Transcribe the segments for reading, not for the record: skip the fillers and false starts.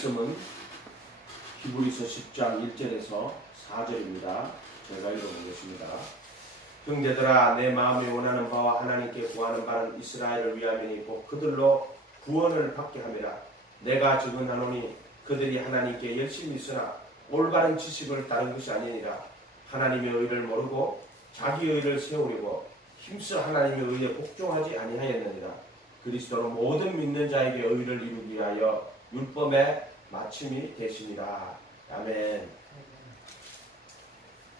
말씀은 히브리서 10장 1절에서 4절입니다. 제가 읽어보겠습니다. 형제들아, 내 마음이 원하는 바와 하나님께 구하는 바는 이스라엘을 위함이니 그들로 구원을 받게 함이라. 내가 증언하노니 그들이 하나님께 열심히 있으나 올바른 지식을 따른 것이 아니니라. 하나님의 의를 모르고 자기 의를 세우려고 힘써 하나님의 의에 복종하지 아니하였느니라. 그리스도는 모든 믿는 자에게 의를 이루기 위하여 율법의 마침이 되시니라. 아멘.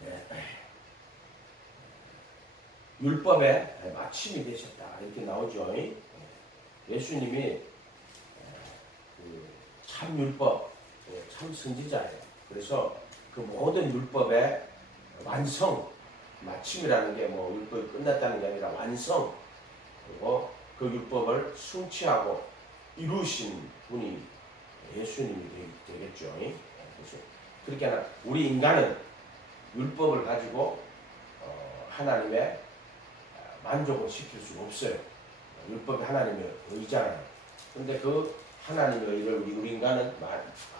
네. 율법의 마침이 되셨다 이렇게 나오죠. 예수님이 참 율법, 참 선지자예요. 그래서 그 모든 율법의 완성, 마침이라는 게 뭐 율법이 끝났다는 게 아니라 완성, 그리고 그 율법을 성취하고 이루신 분이 예수님이 되겠죠. 그래서 그렇게 하나 우리 인간은 율법을 가지고 하나님의 만족을 시킬 수가 없어요. 율법이 하나님의 의잖아요. 그런데 그 하나님의 의를 우리 인간은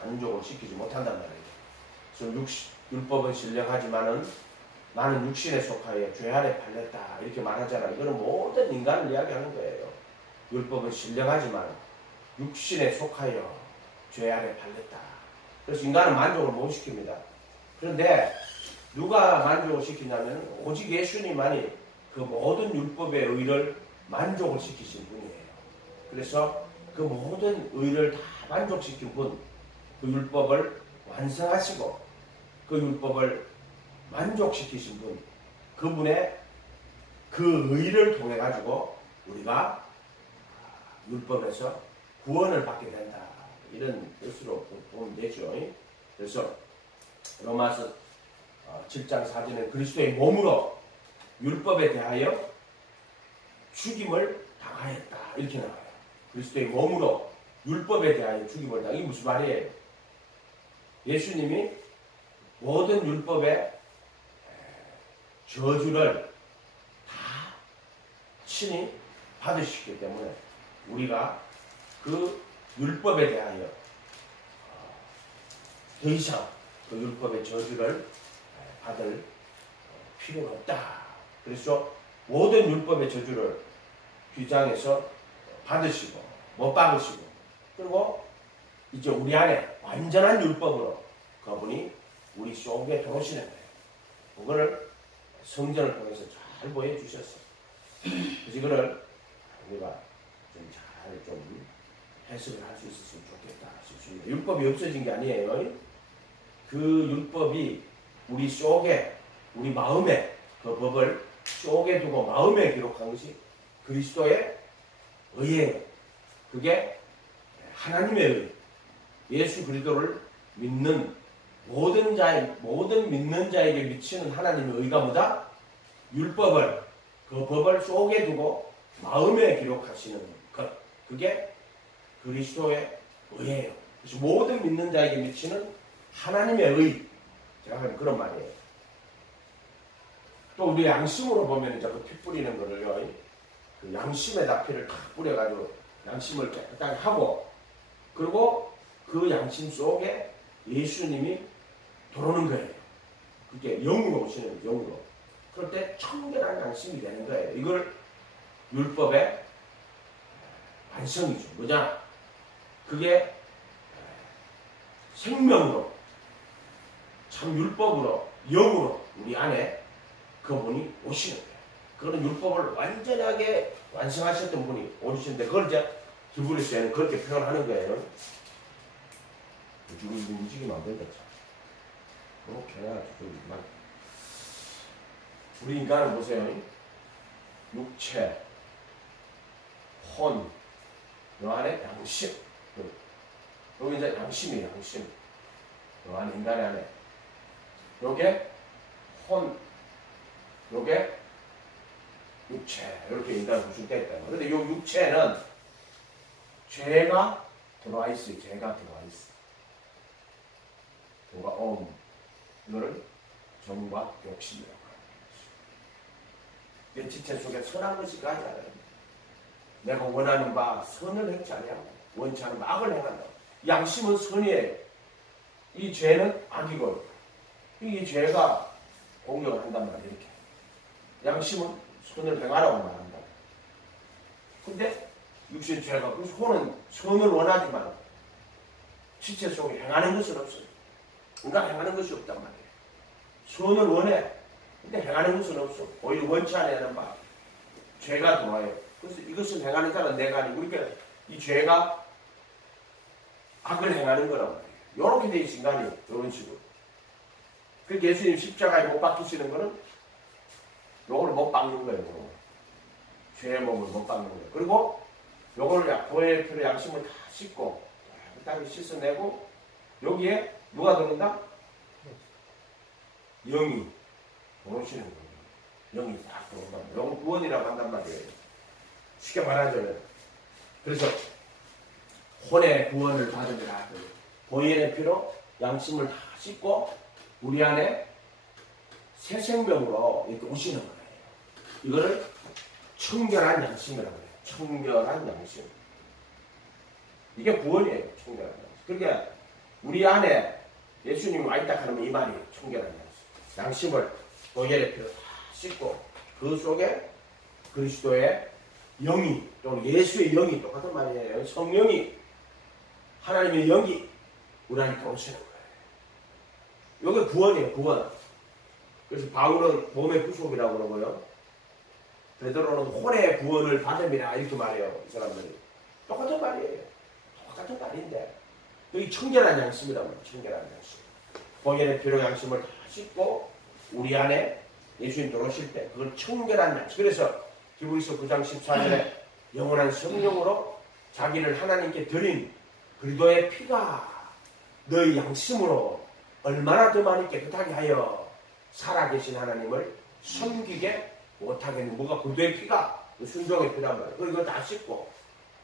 만족을 시키지 못한단 말이에요. 그래서 율법은 신령하지만은 나는 육신에 속하여 죄 아래 팔렸다 이렇게 말하잖아요. 이거는 모든 인간을 이야기하는 거예요. 율법은 신령하지만 육신에 속하여 죄 아래 팔렸다. 그래서 인간은 만족을 못 시킵니다. 그런데 누가 만족을 시키냐면 오직 예수님만이 그 모든 율법의 의를 만족을 시키신 분이에요. 그래서 그 모든 의를 다 만족시킨 분, 그 율법을 완성하시고 그 율법을 만족시키신 분, 그분의 그 의를 통해 가지고 우리가 율법에서 구원을 받게 된다. 이런 뜻으로 보면 되죠. 그래서 로마서 7장 4절에 그리스도의 몸으로 율법에 대하여 죽임을 당하였다 이렇게 나와요. 그리스도의 몸으로 율법에 대하여 죽임을 당하. 이게 무슨 말이에요? 예수님이 모든 율법의 저주를 다 친히 받으셨기 때문에 우리가 그 율법에 대하여 더 이상 그 율법의 저주를 받을 필요가 없다. 그래서 모든 율법의 저주를 귀장에서 받으시고 못 박으시고 그리고 이제 우리 안에 완전한 율법으로 그분이 우리 속에 들어오시는 거예요. 그거를 성전을 통해서 잘 보여주셨어요. 그래서 이거를 우리가 좀 해석을 할 수 있었으면 좋겠다 싶습니다. 율법이 없어진 게 아니에요. 그 율법이 우리 속에, 우리 마음에 그 법을 속에 두고 마음에 기록한 것이 그리스도의 의예요. 그게 하나님의 의, 예수 그리스도를 믿는 모든 믿는 자에게 미치는 하나님의 의가 뭐다? 율법을, 그 법을 속에 두고 마음에 기록하시는 것, 그게 그리스도의 의예요. 그래서 모든 믿는 자에게 미치는 하나님의 의, 제가 하는 그런 말이에요. 또 우리 양심으로 보면 이제 그 피 뿌리는 거를요, 그 양심에다 피를 탁 뿌려가지고 양심을 깨끗하게 하고, 그리고 그 양심 속에 예수님이 들어오는 거예요. 그게 영으로 오시는 거예요, 영으로. 그럴 때 청결한 양심이 되는 거예요. 이걸 율법의 완성이죠. 뭐냐? 그게 생명으로, 참 율법으로, 영으로 우리 안에 그분이 오시는 거예요. 그런 율법을 완전하게 완성하셨던 분이 오시는데 그걸 이제 히브리서에는 그렇게 표현하는 거예요. 지금 움직이면 안 된다. 그렇게 해야지. 우리 인간은 보세요. 육체, 혼, 요 안에 양심. 여기 이제 양심이에요, 양심. 요 안에 인간의 안에. 요게 혼, 요게 육체. 이렇게 인간을 구성되어 있다. 그런데 요 육체는 죄가 들어와 있어요. 죄가 들어와 있어. 죄가 이거를 정과 욕심이라고 합니다. 내 지체 속에 선한 것이 가지 않아요. 내가 원하는 바 선을 행치 아니하고 원치 않은 악을 행한다. 양심은 선이에요. 이 죄는 악이고 이 죄가 공격을 한단 말이에요. 이렇게. 양심은 선을 행하라고 말한다. 근데 육신의 죄가 그래서 혼은 선을 원하지만 지체 속에 행하는 것은 없어요. 뭔가 행하는 것이 없단 말이에요. 선을 원해. 근데 행하는 것은 없어. 오히려 원치 않으면 막 죄가 들어와요. 그래서 이것을 행하는 자는 내가 아니고 그러니까 이 죄가 악을 행하는 거란 말이에요. 이렇게 돼 있어 인간이. 이런 식으로. 그래서 예수님 십자가에 못 박히시는 거는 요걸 못 박는 거예요. 죄의 몸을 못 박는 거예요. 그리고 요걸 보혈의 피로 양심을 다 씻고 깨끗하게 씻어내고 여기에 누가 들어온다? 영이 들어오시는 거예요. 영이 딱 들어온다. 영은 구원이라고 한단 말이에요. 쉽게 말하자면. 그래서 혼의 구원을 받으리라. 보혈의 피로 양심을 다 씻고 우리 안에 새 생명으로 이렇게 오시는 거예요. 이거를 청결한 양심이라고 해요. 청결한 양심. 이게 구원이에요. 청결한 양심. 그러니까 우리 안에 예수님이 와 있다 하면 이 말이에요. 청결한 양심. 양심을 보혈의 피로 다 씻고 그 속에 그리스도의 영이 또는 예수의 영이 똑같은 말이에요. 성령이 하나님의 영이 우리 안에 들어오시는 거예요. 이게 구원이에요. 구원. 그래서 바울은 몸의 구속이라고 그러고요. 베드로는 혼의 구원을 받음이라 이렇게 말해요. 이 사람들이. 똑같은 말이에요. 똑같은 말인데 여기 청결한 양심이란 말이에요. 청결한 양심. 보혈의 피로 양심을 다 씻고 우리 안에 예수님 들어오실 때 그걸 청결한 양심. 그래서 히브리서 9장 14절에 영원한 성령으로 자기를 하나님께 드린 그리스도의 피가 너희 양심으로 얼마나 더 많이 깨끗하게 하여 살아계신 하나님을 섬기게 못하겠는 뭐가 그리스도의 피가 순종의 피란 말이에요. 그리고 다 씻고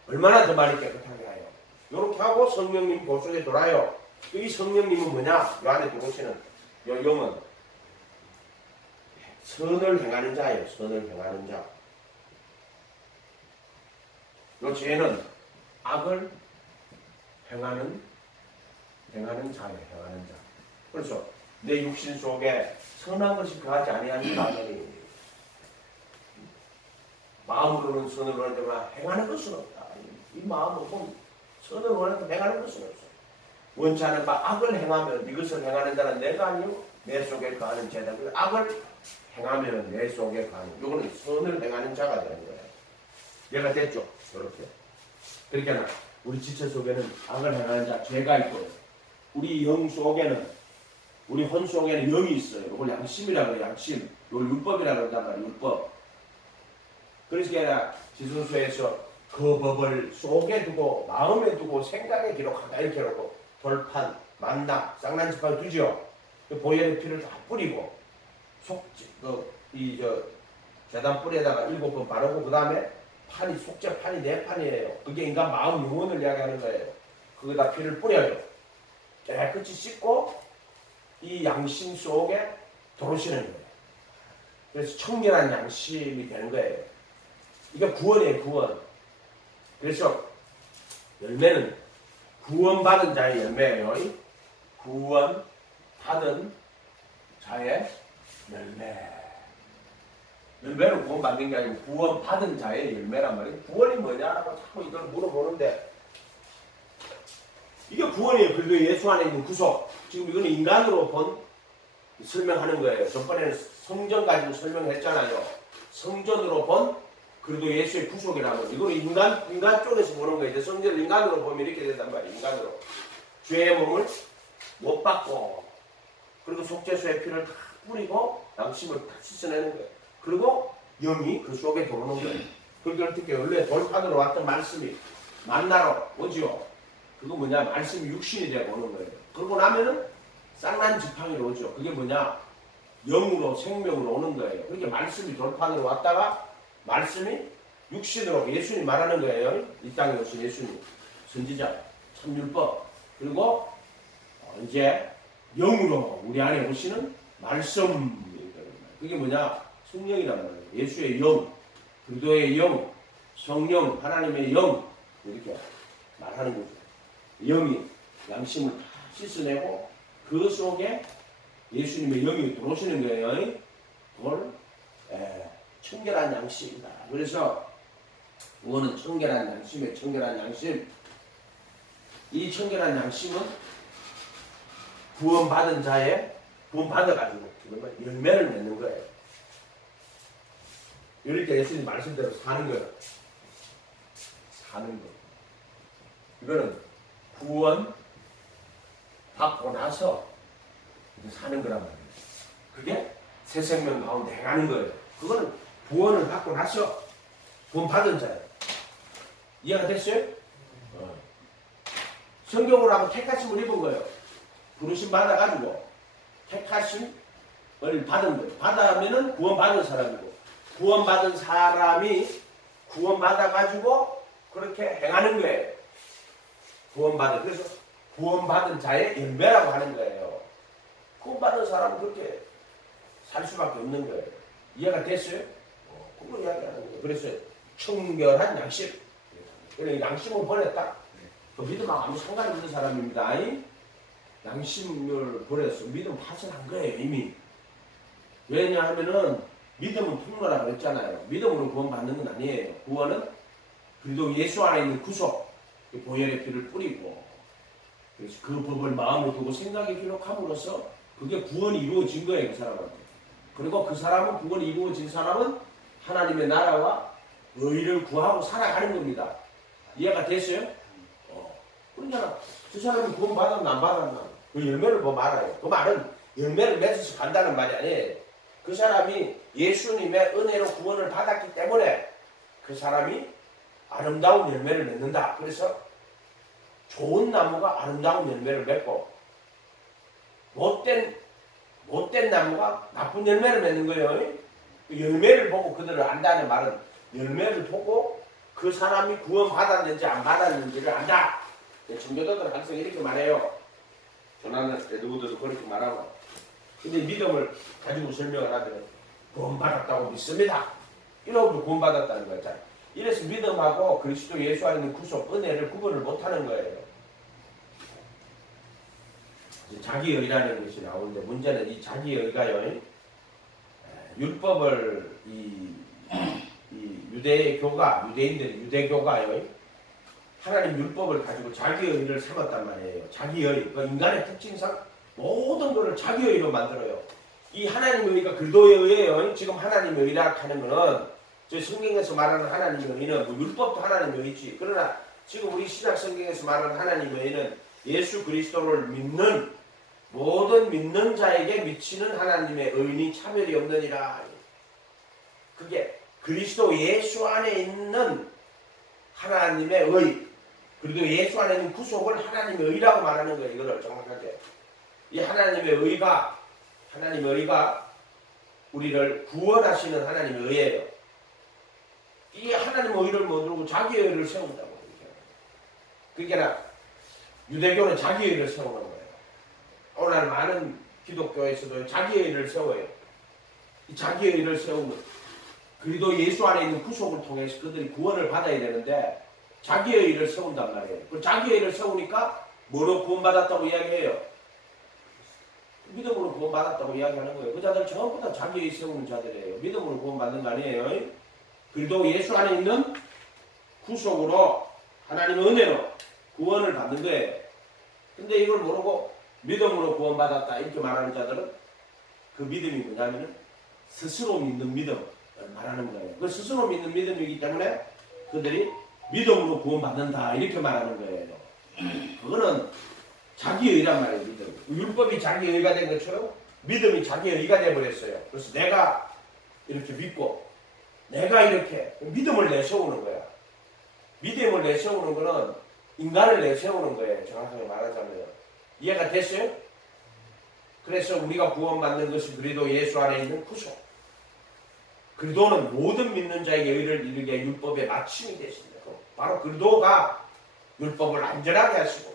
얼마나 더 많이 깨끗하게 하여 이렇게 하고 성령님 보석에 돌아요. 이 성령님은 뭐냐? 이 안에 들어오시는 이 영은 선을 행하는 자예요. 선을 행하는 자. 이 죄는 악을 행하는 자예요. 행하는 자. 그래서 내 육신 속에 선한 것이 거하지 아니하는 마음이 마음으로는 선을 원하지만 행하는 것은 없다. 이 마음으로 선을 원하지만 행하는 것은 없어. 원치 않은 바 악을 행하면 이것을 행하는 자는 내가 아니요 내 속에 거하는 죄다. 악을 행하면 내 속에 거하는 이거는 선을 행하는 자가 되는 거예요. 얘가 됐죠. 이렇게. 그러니까 우리 지체 속에는 악을 행하는 자 죄가 있고 우리 영 속에는 우리 혼 속에는 영이 있어요. 이걸 양심이라고 해요. 양심. 이걸 율법이라고 한단 말이에요. 율법. 그래서 지성서에서 그 법을 속에 두고 마음에 두고 생각에 기록한다 이렇게 해놓고 돌판, 만나, 쌍난지판 두죠. 보혈의 피를 다 뿌리고 재단 뿌리에다가 7번 바르고 그 다음에 판이 속죄판이 4판이에요. 그게 인간 마음 영혼을 이야기하는 거예요. 거기다 피를 뿌려요. 깨끗이 씻고 이 양심 속에 들어오시는 거예요. 그래서 청결한 양심이 되는 거예요. 이게 구원이에요. 구원. 그래서 열매는 구원받은 자의 열매예요. 구원받은 자의 열매. 열매는 구원받는 게 아니고 구원받은 자의 열매란 말이에요. 구원이 뭐냐라고 자꾸 이걸 물어보는데 이게 구원이에요. 그래도 예수 안에 있는 구속. 지금 이거는 인간으로 본 설명하는 거예요. 저번에는 성전 가지고 설명했잖아요. 성전으로 본 그래도 예수의 구속이라는 이거는 인간 쪽에서 보는 거예요. 성전을 인간으로 보면 이렇게 된단 말이에요. 인간으로. 죄의 몸을 못 받고 그리고 속죄수의 피를 다 뿌리고 양심을 다 씻어내는 거예요. 그리고 영이 그 속에 들어오는 거예요. 그렇게 어떻게 원래 돌판으로 왔던 말씀이 만나러 오지요. 그거 뭐냐? 말씀이 육신이 되고 오는 거예요. 그러고 나면은 쌍난 지팡이로 오죠. 그게 뭐냐? 영으로 생명으로 오는 거예요. 그렇게 말씀이 돌판으로 왔다가 말씀이 육신으로 예수님 말하는 거예요. 이 땅에 오신 예수님 선지자 참율법 그리고 이제 영으로 우리 안에 오시는 말씀 그게 뭐냐? 성령이란 말이에요. 예수의 영, 그리스도의 영, 성령, 하나님의 영 이렇게 말하는 거죠. 영이 양심을 다 씻어내고 그 속에 예수님의 영이 들어오시는 거예요. 그걸 청결한 양심이다. 그래서 그거는 청결한 양심의 청결한 양심. 이 청결한 양심은 구원받은 자의 구원받아가지고 열매를 맺는 거예요. 이렇게 예수님 말씀대로 사는 거예요. 사는 거. 이거는 구원 받고 나서 사는 거란 말이에요. 그게 새 생명 가운데 행하는 거예요. 그거는 구원을 받고 나서 구원 받은 자예요. 이해가 됐어요? 성경으로 하면 택하심을 입은 거예요. 부르심 받아가지고 택하심을 받은 거예요. 받으면은 구원받은 사람이고, 구원받은 사람이 구원받아가지고 그렇게 행하는 거예요. 구원받은. 그래서 구원받은 자의 열매라고 하는 거예요. 구원받은 사람은 그렇게 살 수밖에 없는 거예요. 이해가 됐어요? 그걸 이야기하는 거예요. 그래서 청결한 양심. 그러니까 양심을 버렸다. 그 믿음하고 아무 상관이 없는 사람입니다. 양심을 버려서 믿음 파산한 거예요, 이미. 왜냐하면은 믿음은 통로라고 했잖아요. 믿음으로 구원받는 건 아니에요. 구원은 그래도 예수 안에 있는 구속, 보혈의 피를 뿌리고, 그래서 그 법을 마음에 두고 생각에 기록함으로써 그게 구원이 이루어진 거예요, 그 사람한테. 그리고 그 사람은, 구원이 이루어진 사람은 하나님의 나라와 의를 구하고 살아가는 겁니다. 이해가 됐어요? 그러니까 저 사람이 구원 받았나 안 받았나 그 열매를 보면 알아요. 그 말은 열매를 맺어서 간다는 말이 아니에요. 그 사람이 예수님의 은혜로 구원을 받았기 때문에 그 사람이 아름다운 열매를 맺는다. 그래서 좋은 나무가 아름다운 열매를 맺고 못된 나무가 나쁜 열매를 맺는 거예요. 그 열매를 보고 그들을 안다는 말은 열매를 보고 그 사람이 구원 받았는지 안 받았는지를 안다. 전교도들은 항상 이렇게 말해요. 조나는 에드워드도 그렇게 말하고. 근데 믿음을 가지고 설명을 하더니 구원받았다고 믿습니다. 이러고도 구원받았다는 거잖아요. 이래서 믿음하고 그리스도 예수 안에 있는 구속, 은혜를 구분을 못하는 거예요. 자기의라는 것이 나오는데 문제는 이 자기의가요. 율법을 이 유대교가요. 하나님 율법을 가지고 자기의를 삼았단 말이에요. 자기의, 그 인간의 특징상 모든 것을 자기의로 만들어요. 이 하나님의 의가 그리스도의 의예요. 지금 하나님의 의라 하는 거는 저 성경에서 말하는 하나님의 의는 뭐 율법도 하나님의 의지. 그러나 지금 우리 신약 성경에서 말하는 하나님의 의는 예수 그리스도를 믿는 모든 믿는 자에게 미치는 하나님의 의인이 차별이 없느니라. 그게 그리스도 예수 안에 있는 하나님의 의, 그리고 예수 안에 있는 구속을 하나님의 의라고 말하는 거예요. 이거를 정확하게. 이 하나님의 의가 우리를 구원하시는 하나님의 의예요. 이 하나님의 의를 모르고 자기 의를 세운다고. 그러니까 유대교는 자기 의를 세우는 거예요. 오늘 많은 기독교에서도 자기 의를 세워요. 이 자기 의를 세우는. 그리고 예수 안에 있는 구속을 통해서 그들이 구원을 받아야 되는데 자기의 의를 세운단 말이에요. 그 자기의 의를 세우니까 뭐로 구원받았다고 이야기해요? 믿음으로 구원받았다고 이야기하는 거예요. 그 자들 전부 다 자기의 의 세우는 자들이에요. 믿음으로 구원받는 거 아니에요. 그리고 예수 안에 있는 구속으로 하나님의 은혜로 구원을 받는 거예요. 근데 이걸 모르고 믿음으로 구원받았다 이렇게 말하는 자들은 그 믿음이 뭐냐면은 스스로 믿는 믿음 말하는 거예요. 그 스스로 믿는 믿음이기 때문에 그들이 믿음으로 구원받는다 이렇게 말하는 거예요. 그거는 자기의란 말이에요. 믿음. 율법이 자기의가 된 것처럼 믿음이 자기의가 되어버렸어요. 그래서 내가 이렇게 믿고 내가 이렇게 믿음을 내세우는 거야. 믿음을 내세우는 거는 인간을 내세우는 거예요. 정확하게 말하자면. 이해가 됐어요? 그래서 우리가 구원받는 것이 그리스도 예수 안에 있는 구속. 그리스도는 모든 믿는 자에게 의를 이루게 율법의 마침이 되십니다. 바로 그리스도가 율법을 안전하게 하시고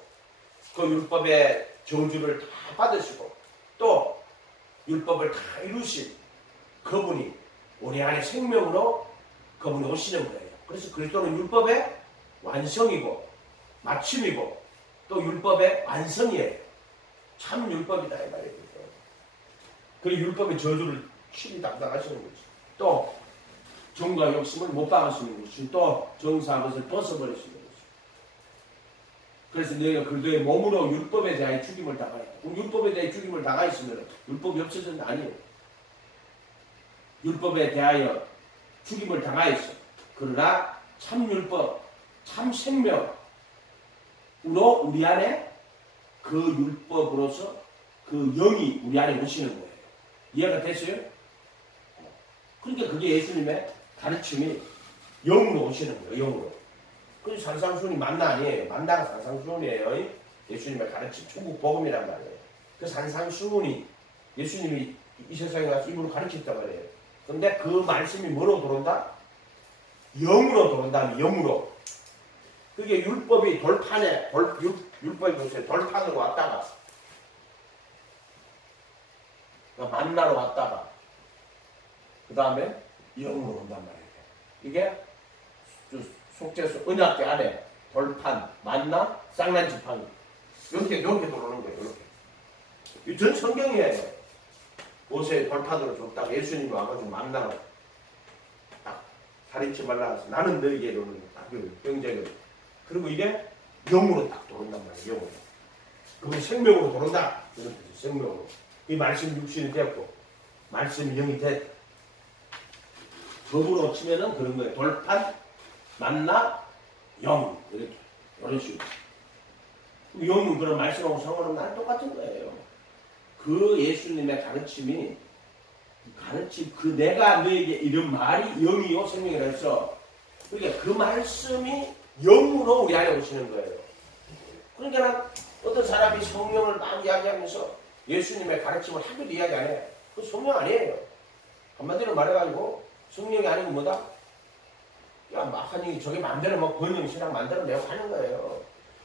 그 율법의 저주를 다 받으시고 또 율법을 다 이루신 그분이 우리 안에 생명으로 그분이 오시는 거예요. 그래서 그리스도는 율법의 완성이고 마침이고 또 율법의 완성이에요. 참 율법이다 이 말이에요. 그리고 율법의 저주를 실히 담당하시는 거지. 또 정과 욕심을 못 박으시는 것이, 또 정사한 것을 벗어버리시는 것이. 그래서 너희가 그들의 몸으로 율법에 대하여 죽임을 당하였다. 그럼 율법에 대하여 죽임을 당하였으면 율법이 없어졌는 아니에요. 율법에 대하여 죽임을 당하였어. 그러나 참 율법, 참 생명으로 우리 안에 그 율법으로서 그 영이 우리 안에 오시는 거예요. 이해가 됐어요? 그러니까 그게 예수님의 가르침이 영으로 오시는 거예요. 영으로. 그래서 산상수훈이 만나 아니에요. 만나가 산상수훈이에요. 예수님의 가르침, 천국 복음이란 말이에요. 그 산상수훈이 예수님이 이 세상에 와서 입으로 가르쳤단 말이에요. 근데 그 말씀이 뭐로 들어온다? 영으로 들어온다면 영으로. 그게 율법이 돌판에, 율법이 보세요. 돌판으로 왔다가, 만나러 왔다가, 그 다음에 영으로 온단 말이에요. 이게 속죄소 언약궤 안에 돌판, 만나, 쌍난지판 이렇게 들어오는 거예요. 이렇게. 이 전 성경이에요. 모세의 돌판으로 줬다가 예수님이 와가지고 만나러 딱 가르치 말라 해서 나는 너에게 이러는 병쟁을. 그리고 이게 영으로 딱 들어온단 말이에요. 영으로. 그게 생명으로 들어온다. 이런 뜻이에요. 생명으로. 이 말씀이 육신이 되었고 말씀이 영이 됐. 법으로 치면은 그런 거예요. 돌판, 만나, 영. 이렇게. 이런 식으로. 영은 그런 말씀하고 상관없는 날 똑같은 거예요. 그 예수님의 가르침이, 그 내가 너에게 이런 말이 영이요 생명이라 해서, 그러니까 그 말씀이 영으로 우리 안에 오시는 거예요. 그러니까 어떤 사람이 성령을 막 이야기하면서 예수님의 가르침을 하기도 이야기 안 해요. 그 성령 아니에요. 한마디로 말해가지고 성령이 아니고 뭐다? 야, 마하니 저게 마음대로 뭐 번영 신앙 마음대로 내고 하는 거예요.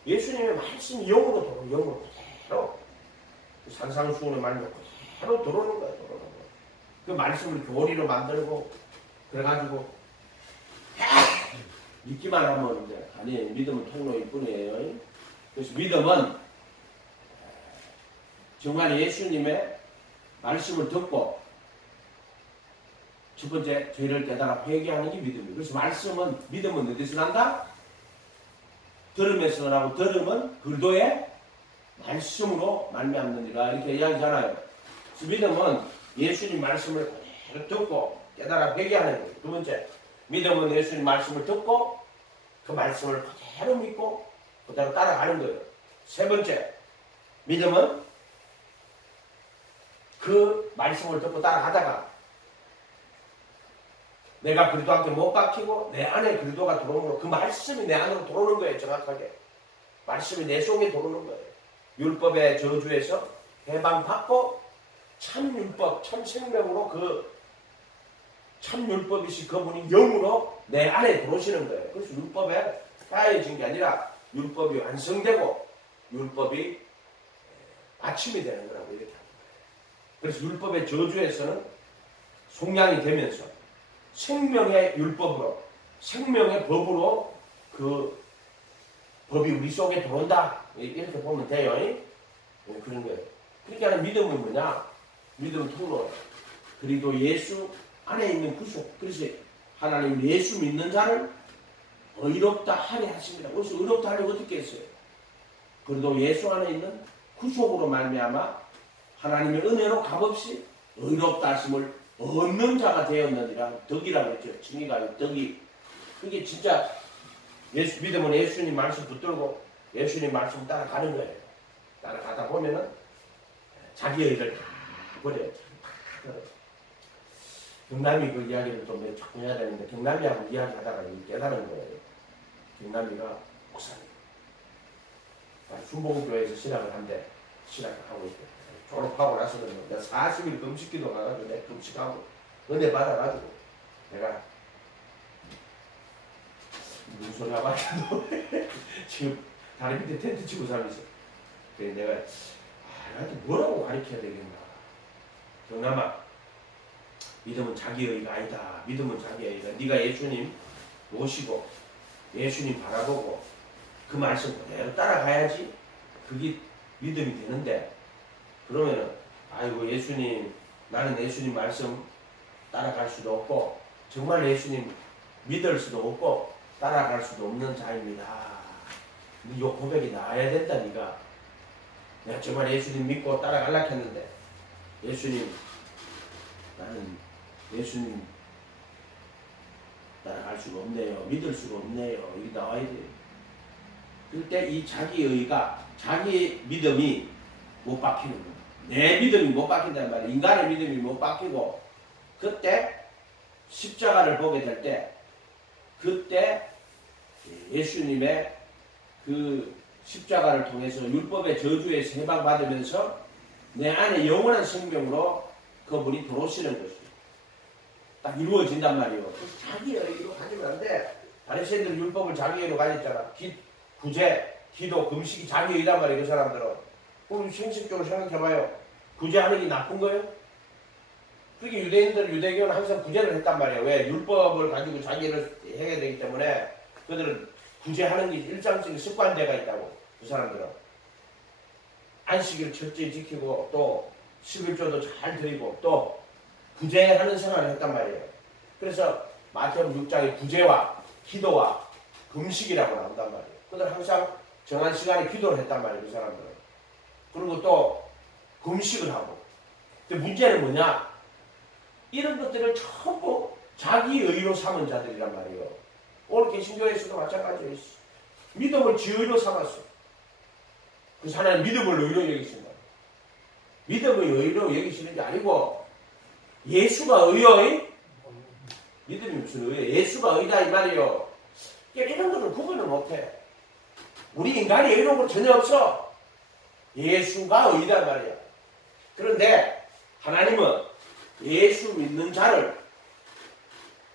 예수님의 말씀이 영으로 들어오는, 영으로 그대로. 산상수훈의 말씀이 그대로 들어오는 거예요. 들어오는 거예요. 그 말씀을 교리로 만들고, 그래가지고, 믿기만 하면 이제, 아니, 믿음은 통로일 뿐이에요. 그래서 믿음은 정말 예수님의 말씀을 듣고, 첫 번째, 죄를 깨달아 회개하는 게 믿음이에요. 그래서 믿음은 어디서 난다? 들음에서 나고, 들음은 그리스도의 말씀으로 말미암느니라 이렇게 이야기하잖아요. 그래서 믿음은 예수님 말씀을 듣고 깨달아 회개하는 거예요. 두 번째, 믿음은 예수님 말씀을 듣고 그 말씀을 그대로 믿고 그대로 따라가는 거예요. 세 번째, 믿음은 그 말씀을 듣고 따라가다가 내가 그리스도한테 못 박히고 내 안에 그리스도가 들어오는 거, 그 말씀이 내 안으로 들어오는 거예요. 정확하게 말씀이 내 속에 들어오는 거예요. 율법의 저주에서 해방받고 참 율법, 참 생명으로 그 참 율법이시 그분이 영으로 내 안에 들어오시는 거예요. 그래서 율법에 가해진 게 아니라 율법이 완성되고 율법이 아침이 되는 거라고 이렇게 합니다. 그래서 율법의 저주에서는 속량이 되면서 생명의 율법으로, 생명의 법으로 그 법이 우리 속에 들어온다. 이렇게 보면 돼요. 그런 거예요. 그러니까 믿음은 뭐냐? 믿음은 통로예요. 그리고 예수 안에 있는 구속. 그래서 하나님 예수 믿는 자를 의롭다 하게 하십니다. 그래서 의롭다 하려고 어떻게 했어요? 그래도 예수 안에 있는 구속으로 말미암아 하나님의 은혜로 값없이 의롭다 하심을 얻는 자가 되었느니라. 덕이라고 했죠. 칭의가 덕이. 그게 진짜 믿음은 예수님 말씀 붙들고 예수님 말씀 따라가는 거예요. 따라가다 보면은 자기의 일을 다 버려요. 경남이 그 이야기를 좀 자꾸 해야 되는데 경남이하고 이야기하다가 깨달은 거예요. 경남이가 목사님. 순복음교회에서 신학을 한대. 신학을 하고 있대. 졸업하고 나서는 내가 40일 금식기도 가가지고 내가 금식하고 은혜 받아가지고 내가 무슨 소리 하고 지금 다리 밑에 텐트 치고 살고 있어. 그래서 내가 나한테 뭐라고 가르쳐야 되겠나. 경남아, 믿음은 자기의가 아니다. 믿음은 자기의가. 네가 예수님 모시고 예수님 바라보고 그 말씀 그대로 따라가야지 그게 믿음이 되는데, 그러면은 아이고 예수님, 나는 예수님 말씀 따라갈 수도 없고 정말 예수님 믿을 수도 없고 따라갈 수도 없는 자입니다. 이 고백이 나와야 된다. 내가 정말 예수님 믿고 따라가려고 했는데 예수님, 나는 예수님 따라갈 수가 없네요. 믿을 수가 없네요. 이게 나와야 돼요. 그때 이 자기의가, 자기 믿음이 못 박히는 거예요. 내 믿음이 못 박힌단 말이에요. 인간의 믿음이 못 박히고, 그때 십자가를 보게 될 때, 그때 예수님의 그 십자가를 통해서 율법의 저주에 해방받으면서 내 안에 영원한 생명으로 그분이 들어오시는 것이에요. 딱 이루어진단 말이에요. 자기 의로 가지면 안 돼. 바리새인들은 율법을 자기 의로 가졌잖아. 구제, 기도, 금식이 자기 의란 말이에요. 그 사람들은. 그럼 생식적으로 생각해봐요. 구제하는 게 나쁜 거예요? 그렇게 유대교는 항상 구제를 했단 말이에요. 왜? 율법을 가지고 자기를 해야 되기 때문에 그들은 구제하는 게 일상적인 습관대가 있다고. 그 사람들은 안식일을 철저히 지키고 또 11조도 잘 드리고 또 구제하는 생활을 했단 말이에요. 그래서 마태복음 6장에 구제와 기도와 금식이라고 나온단 말이에요. 그들 항상 정한 시간에 기도를 했단 말이에요. 그 사람들은. 그리고 또 금식을 하고. 근데 문제는 뭐냐? 이런 것들을 전부 자기 의로 삼은 자들이란 말이에요. 오늘 개신교에서도 마찬가지예요. 믿음을 지 의로 삼았어. 그 하나님 믿음을 의로 여기신다. 믿음을 의로 여기시는 게 아니고 예수가 의의? 믿음이 무슨 의예요? 예수가 의다 이 말이에요. 이런 것을 구분을 못해. 우리 인간이 이런 거 전혀 없어. 예수가 의단 말이야. 그런데 하나님은 예수 믿는 자를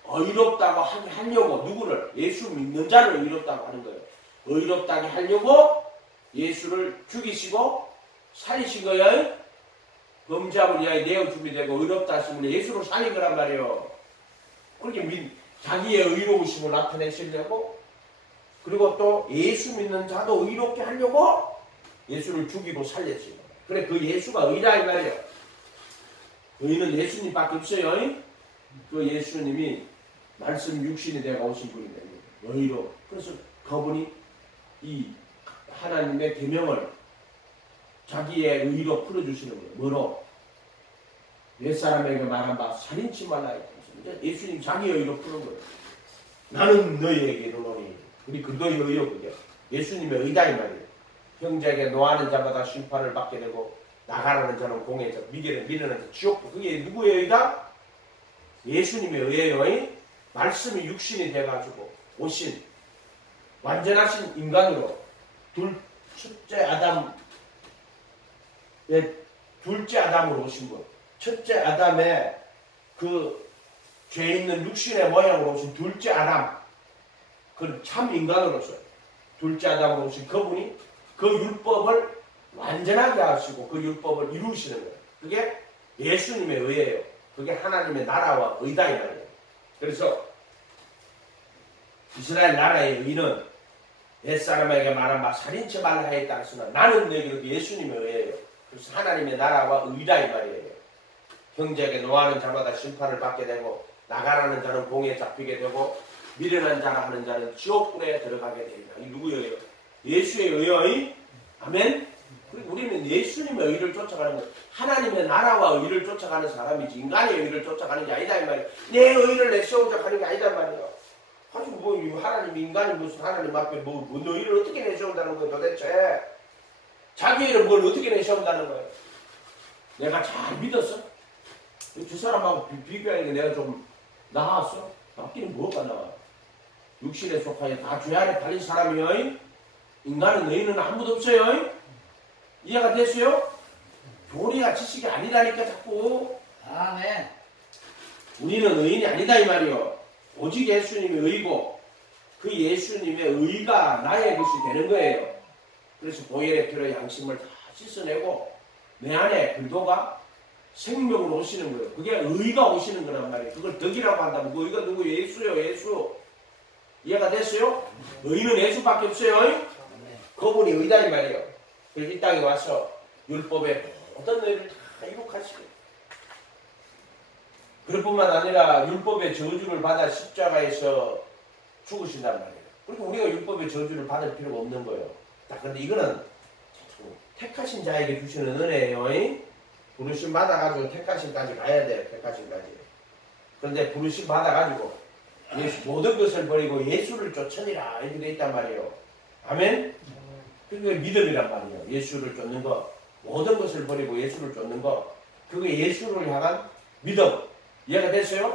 의롭다고 하려고, 누구를? 예수 믿는 자를 의롭다고 하는 거예요. 의롭다게 하려고 예수를 죽이시고 살리신 거예요. 범죄함을 위하여 내어 준비되고 의롭다 하시면 예수를 살린 거란 말이에요. 그렇게 자기의 의로우심을 나타내시려고, 그리고 또 예수 믿는 자도 의롭게 하려고 예수를 죽이고 살렸어요. 그래, 그 예수가 의라 이 말이에요. 의는 예수님밖에 없어요. 그 예수님이 말씀 육신이 되어 오신 분이에요. 의로. 그래서 그분이 이 하나님의 계명을 자기의 의로 풀어주시는 거예요. 뭐로? 옛사람에게 말한 바 살인치 말라 했다. 예수님 자기의 의로 푸는 거예요. 나는 너희에게 이르노니. 그 너희 의요, 그게. 예수님의 의다 이 말이에요. 형제에게 노하는 자마다 심판을 받게 되고 나가라는 자는 공에 미르는 자 지옥. 그게 누구의 의다? 예수님의 의예요. 말씀이 육신이 돼가지고 오신 완전하신 인간으로 첫째 아담으로 오신 분. 첫째 아담의 그 죄 있는 육신의 모양으로 오신 둘째 아담. 그 참 인간으로서 둘째 아담으로 오신 그분이 그 율법을 완전하게 하시고 그 율법을 이루시는 거예요. 그게 예수님의 의예요. 그게 하나님의 나라와 의다 이 말이에요. 그래서 이스라엘 나라의 의는 옛사람에게 말한 바 살인치 말라 하였다 했으나 나는 너희에게 예수님의 의예요. 그래서 하나님의 나라와 의다 이 말이에요. 형제에게 노하는 자마다 심판을 받게 되고 나가라는 자는 공에 잡히게 되고 미련한 자라 하는 자는 지옥불에 들어가게 됩니다. 이 누구예요? 예수의 의의? 아멘? 우리는 예수님의 의를 쫓아가는 거예요. 하나님의 나라와 의를 쫓아가는 사람이지 인간의 의를 쫓아가는 게 아니다 이 말이에요. 내 의를 내세우자 하는 게 아니다 말이에요. 아주 하나님 인간이 무슨 하나님 앞에 뭐 의를 어떻게 내세운다는 거예요 도대체. 자기 의를 뭘 어떻게 내세운다는 거예요. 내가 잘 믿었어? 두 사람하고 비교하니까 내가 좀 나았어? 낫기는 뭐가 나와? 육신에 속하여 다 죄 아래 달린 사람이요. 인간은 의인은 아무도 없어요. 이해가 됐어요? 교리가 지식이 아니라니까 자꾸. 아멘. 우리는 의인이 아니다 이 말이요. 오직 예수님이 의고 그 예수님의 의가 나의 것이 되는 거예요. 그래서 보혈의 피로 양심을 다 씻어내고 내 안에 불도가 생명으로 오시는 거예요. 그게 의가 오시는 거란 말이에요. 그걸 덕이라고 한다면 그 의가 누구? 예수요. 예수. 이해가 됐어요? 의는 예수밖에 없어요. 그분이 의다 이 말이에요. 그래서 이 땅에 와서 율법의 모든 의를 다 이룩하시고, 그럴 뿐만 아니라 율법의 저주를 받아 십자가에서 죽으신단 말이에요. 그러니까 우리가 율법의 저주를 받을 필요가 없는 거예요. 그런데 이거는 택하신 자에게 주시는 은혜예요. 부르심 받아가지고 택하심까지 가야 돼요. 택하심까지. 그런데 부르심 받아가지고 모든 것을 버리고 예수를 쫓으니라 이렇게 돼 있단 말이에요. 아멘? 그게 믿음이란 말이에요. 예수를 쫓는 것, 모든 것을 버리고 예수를 쫓는 것, 그게 예수를 향한 믿음. 이해가 됐어요?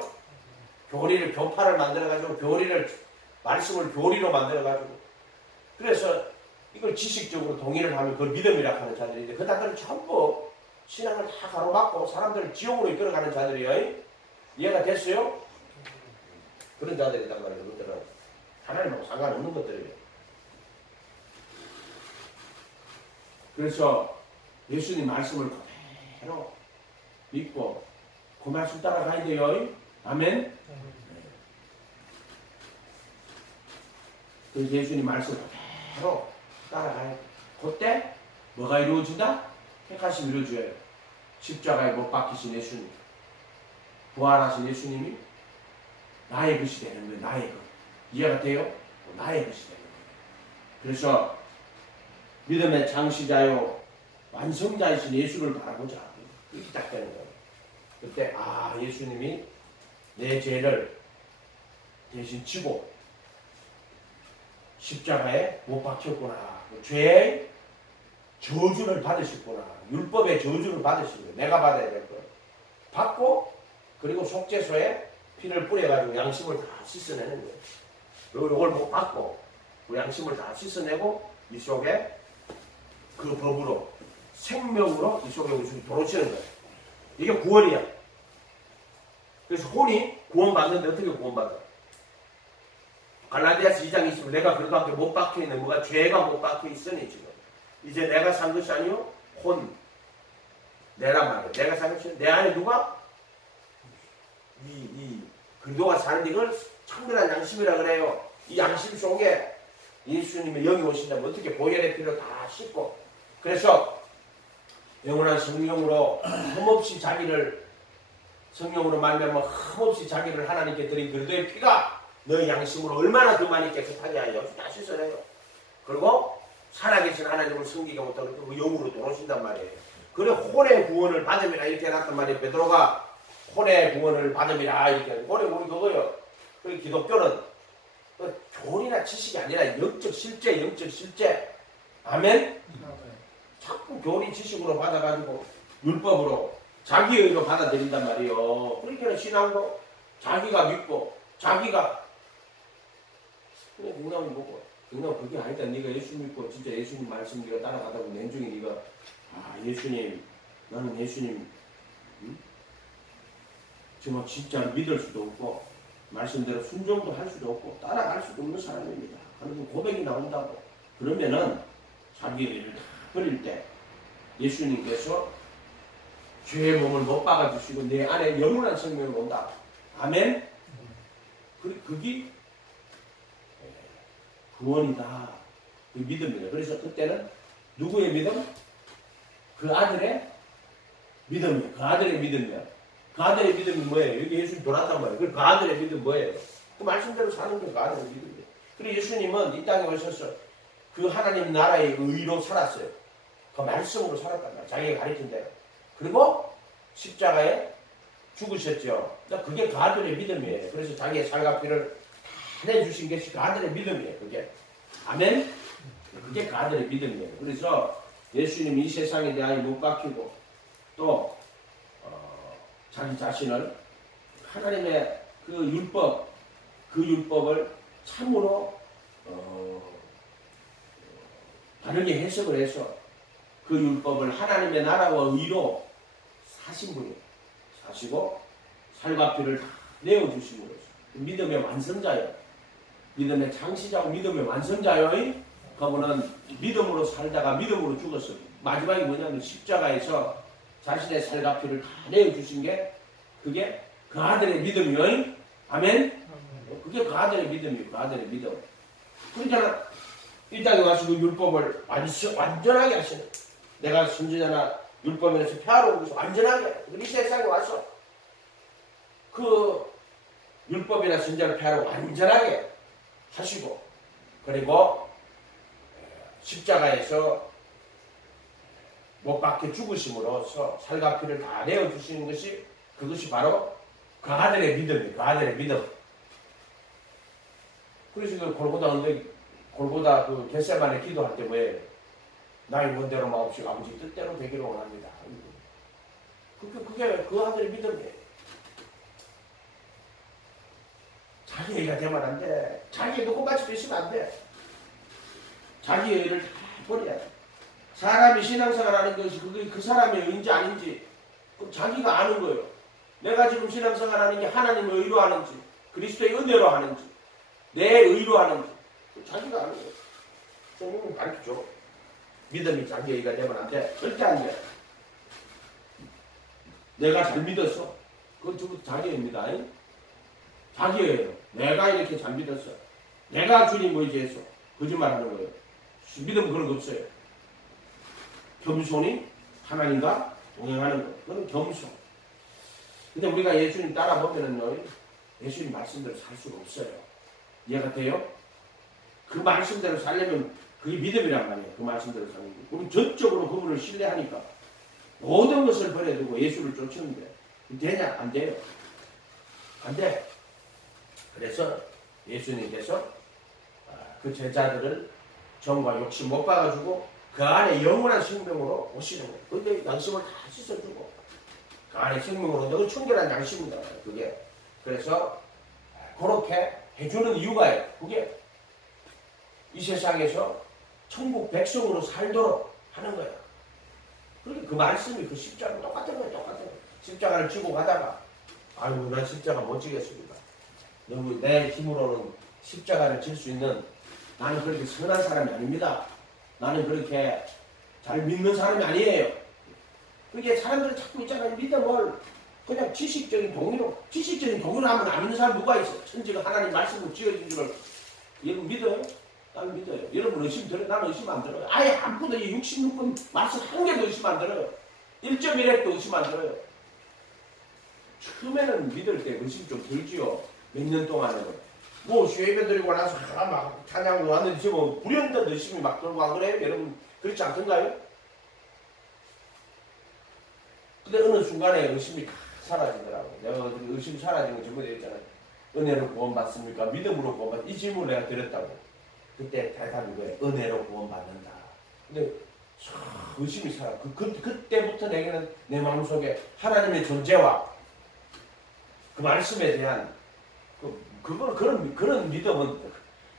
교파를 만들어가지고 말씀을 교리로 만들어가지고, 그래서 이걸 지식적으로 동의를 하면 그걸 믿음이라고 하는 자들인데, 그 자들은 전부 신앙을 다 가로막고 사람들을 지옥으로 이끌어가는 자들이에요. 이해가 됐어요? 그런 자들이란 말이에요. 그들은 하나님하고 상관없는 것들이에요. 그래서 예수님 말씀을 그대로 믿고 그 말씀 따라가야 돼요. 아멘? 그래서 예수님 말씀 그대로 따라가야 돼. 그때 뭐가 이루어진다? 택하심 이루어져요. 십자가에 못 박히신 예수님, 부활하신 예수님이 나의 것이 되는 거예요. 나의 것. 이해가 돼요? 나의 것이 되는 거예요. 그래서 믿음의 창시자요 완성자이신 예수를 바라보자. 이렇게 딱 되는 거예요. 그때 예수님이 내 죄를 대신 지고 십자가에 못 박혔구나. 죄의 저주를 받으셨구나. 율법의 저주를 받으신 거예요. 내가 받아야 될 거예요. 받고 그리고 속죄소에 피를 뿌려가지고 양심을 다 씻어내는 거예요. 그리고 이걸 못 받고 그 양심을 다 씻어내고 이 속에 그 법으로 생명으로 이 속에 우리 들어오시는 거예요. 이게 구원이야. 그래서 혼이 구원받는데 어떻게 구원받아? 갈라디아서 2장 20절 내가 그렇게 못 박혀있는 뭐가 죄가 못 박혀있으니 지금 이제 내가 산 것이 아니요 혼 내란 말이에요. 내가 산 것이 내 안에 누가? 그리스도가 사는 이걸 청결한 양심이라 그래요. 이 양심 속에 예수님의 영이 오신다면 어떻게 보혈의 피로 다 씻고, 그래서 영원한 성령으로 흠없이 자기를 성령으로 말미암아 흠없이 자기를 하나님께 드린 그리스도의 피가 너의 양심으로 얼마나 더 많이 깨끗하게 하여 다 씻어내요. 그리고 살아계신 하나님을 섬기게 못하고 그 영으로 돌아오신단 말이에요. 그래 혼의 구원을 받음이라 이렇게 해놨단 말이에요. 베드로가 혼의 구원을 받음이라 이렇게. 혼의 구원이 그거예요. 그리고 기독교는 교리나 지식이 아니라 영적 실제. 아멘? 자꾸 교리 지식으로 받아가지고 율법으로 자기 의로 받아들인단 말이에요. 그러니까 신앙도 자기가 믿고 자기가 그래 경남이 보고 경남 그게 아니다. 네가 예수 믿고 진짜 예수님 말씀 네가 따라가다 보면 내중에 네가 예수님 나는 예수님 정말 진짜 믿을 수도 없고 말씀대로 순종도 할 수도 없고 따라갈 수도 없는 사람입니다. 하는 고백이 나온다고. 그러면은 자기를 버릴 때 예수님께서 죄의 몸을 못 박아주시고 내 안에 영원한 생명을 온다. 아멘? 그게 구원이다. 그 믿음이에요. 그래서 그때는 누구의 믿음? 그 아들의 믿음이에요. 그 아들의 믿음이에요. 그 아들의 믿음이 뭐예요? 여기 예수님 돌았단 말이에요. 그 아들의 믿음 뭐예요? 그 말씀대로 사는 게 그 아들의 믿음이에요. 그리고 예수님은 이 땅에 오셔서 그 하나님 나라의 의로 살았어요. 그 말씀으로 살았단 말이에요. 자기가 가르친 대로. 그리고 십자가에 죽으셨죠. 그게 그 아들의 믿음이에요. 그래서 자기의 살과 피를 다 내주신 것이 그 아들의 믿음이에요. 그게. 아멘? 그게 그 아들의 믿음이에요. 그래서 예수님이 이 세상에 대하여 못 박히고 또 자기 자신을 하나님의 그 율법을 참으로 다르게 해석을 해서 그 율법을 하나님의 나라와 의로 사신 분이에요. 사시고 살과 피를 다 내어주신 거예요. 믿음의 완성자예요. 믿음의 창시자고 믿음의 완성자예요. 그분은 믿음으로 살다가 믿음으로 죽었어요. 마지막에 뭐냐면 십자가에서 자신의 살과 피를 다 내어주신 게 그게 그 아들의 믿음이에요. 아멘? 그게 그 아들의 믿음이에요. 그 아들의 믿음. 그러잖아. 이 땅에 와서 그 율법을 완전하게 하시는, 내가 선지자나 율법에서 폐하러 오고서 완전하게 이 세상에 와서 그 율법이나 선지자를 폐하러 완전하게 하시고, 그리고 십자가에서 못 박혀 죽으심으로써 살과 피를 다 내어주시는 것이, 그것이 바로 그 아들의 믿음이에요. 그 아들의 믿음. 그래서 그 골고다 그 겟세마네 기도할 때 뭐예요? 나의 원대로 마옵시고 아버지 뜻대로 되기를 원합니다. 그게 그 아들의 믿음이에요. 자기 의가 되면 안 돼. 자기 누구 맞춰 있으면 안 돼. 자기 의를 다 버려야 돼. 사람이 신앙생활 하는 것이 그게 그 사람의 의인지 아닌지 자기가 아는 거예요. 내가 지금 신앙생활 하는 게 하나님의 의로 하는지, 그리스도의 은혜로 하는지, 내 의로 하는지 자기가 아는 거예요. 성경은 가르쳐줘. 믿음이 자기 의가 되면 안 돼. 절대 안 돼. 내가 잘 믿었어. 그건 전부 자기입니다. 자기예요. 내가 이렇게 잘 믿었어. 내가 주님 의지해서 거짓말 하는 거예요. 믿음은 그런 거 없어요. 겸손이 하나님과 동행하는 거예요. 그건 겸손. 근데 우리가 예수님 따라보면은요, 예수님 말씀대로 살 수가 없어요. 이해가 돼요? 그 말씀대로 살려면 그게 믿음이란 말이에요. 그 말씀대로 사는 거. 우리 전적으로 그분을 신뢰하니까 모든 것을 버려두고 예수를 쫓는데 되냐? 안 돼요. 안 돼. 그래서 예수님께서 그 제자들을 정과 욕심 못 박아주고 그 안에 영원한 생명으로 오시는 거예요. 근데 양심을 다 씻어주고 그 안에 생명으로 너무 청결한 양심입니다. 그게. 그래서 그렇게 해주는 이유가 그게 이 세상에서 천국 백성으로 살도록 하는 거예요. 그러니까 그 말씀이 그 십자가 똑같은 거예요. 똑같은 거예요. 십자가를 지고 가다가 아이고 난 십자가 못 지겠습니다. 너무 내 힘으로는 십자가를 질 수 있는, 나는 그렇게 선한 사람이 아닙니다. 나는 그렇게 잘 믿는 사람이 아니에요. 그게 사람들은 자꾸 있잖아요. 믿음을 그냥 지식적인 동의로 하면 안 믿는 사람 누가 있어? 천지가 하나님 말씀으로 지어진 줄을 여러분 믿어요? 나는 믿어요. 여러분 의심 들어요? 나는 의심 안 들어요. 아예 아무도 66분 말씀 한 개도 의심 안 들어요. 1.1핵도 의심 안 들어요. 처음에는 믿을 때 의심 좀 들지요. 몇 년 동안에는. 뭐 예배 드리고 나서 막 찬양도 왔는데 지금 불현듯 의심이 막 들고 안 그래요? 여러분 그렇지 않던가요? 근데 어느 순간에 의심이 다 사라지더라고요. 내가 의심이 사라진 거 저번에 했잖아요. 은혜로 구원받습니까? 믿음으로 구원받습니까? 이 질문을 내가 드렸다고. 그때 대답이 뭐예요? 은혜로 구원받는다. 근데 의심이 사라. 그때부터 내게는 내 마음속에 하나님의 존재와 그 말씀에 대한 그런 믿음은,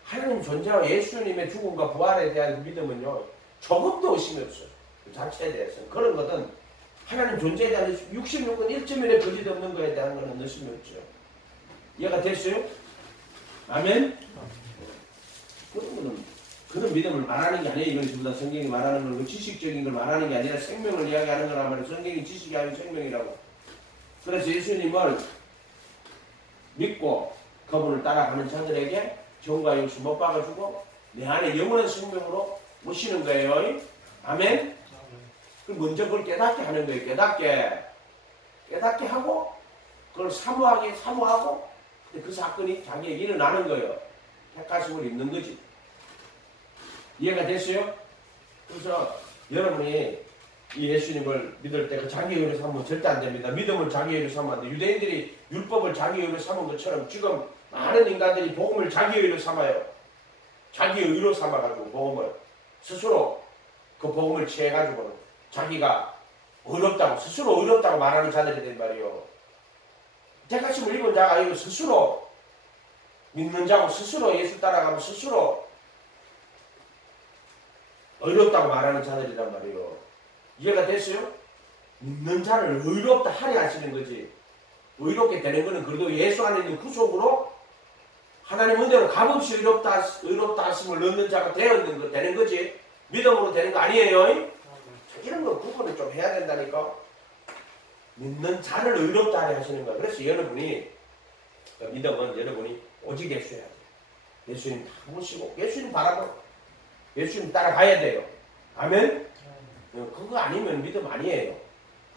하나님 존재와 예수님의 죽음과 부활에 대한 믿음은요, 조금도 의심이 없어요. 그 자체에 대해서는. 그런 것은 하나님 존재에 대한 66권 1.1에 거짓 없는 거에 대한 것은 의심이 없죠. 이해가 됐어요? 아멘? 그런 믿음을 말하는 게 아니에요. 이건 전부 다 성경이 말하는 건 지식적인 걸 말하는 게 아니라 생명을 이야기하는 거란 말이에요. 성경이 지식이 아니고 생명이라고. 그래서 예수님을 믿고 그분을 따라가는 자들에게 정과 욕심 못 박아주고 내 안에 영원한 생명으로 모시는 거예요. 아멘? 그럼 먼저 그걸 깨닫게 하는 거예요. 깨닫게 하고 그걸 사모하고 그 사건이 자기에게 일어나는 거예요. 택하심을 입는 거지. 이해가 됐어요? 그래서 여러분이 이 예수님을 믿을 때 그 자기의로 삼으면 절대 안 됩니다. 믿음을 자기의로 삼으면 안 돼. 유대인들이 율법을 자기의로 삼은 것처럼 지금 많은 인간들이 복음을 자기의로 삼아요. 자기의로 삼아가지고 복음을 스스로 그 복음을 취해가지고 자기가 어렵다고 스스로 어렵다고 말하는 자들이 된 말이에요. 택하심을 입은 자가 아니고 스스로 믿는 자고 스스로 예수 따라가면 스스로 어렵다고 말하는 자들이란 말이에요. 이해가 됐어요? 믿는 자를 의롭다 하려 하시는 거지. 의롭게 되는 거는 그래도 예수 안에 있는 구속으로 하나님 은혜로 값없이 의롭다 하심을 넣는 자가 되는 거지. 믿음으로 되는 거 아니에요. 이런 거 구분을 좀 해야 된다니까. 믿는 자를 의롭다 하려 하시는 거야. 그래서 여러분이 믿음은 여러분이 오직 예수해야 돼. 예수님 다 모시고 예수님 바라고 예수님 따라가야 돼요. 아멘? 그거 아니면 믿음 아니에요.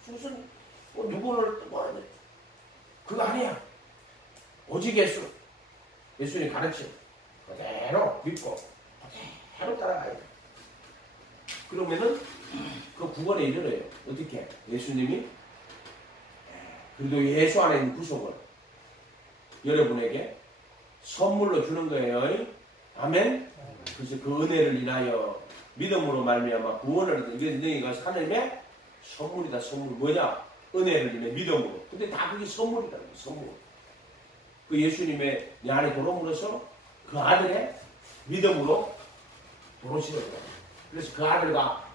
무슨 누구를 그거 아니야. 오직 예수. 예수님 가르침 그대로 믿고 그대로 따라가야 돼. 그러면은 그 구원에 이르러요. 어떻게? 예수님이 그래도 예수 안에 있는 구속을 여러분에게 선물로 주는 거예요. 아멘? 그래서 그 은혜를 인하여 믿음으로 말미암아 구원을 얻은 이게 하나님의 선물이다. 선물 뭐냐? 은혜를 인해 믿음으로. 근데 다 그게 선물이다. 선물. 그 예수님의 내 안에 들어옴으로써 그 아들의 믿음으로 들어오시는 거예요. 그래서 그 아들과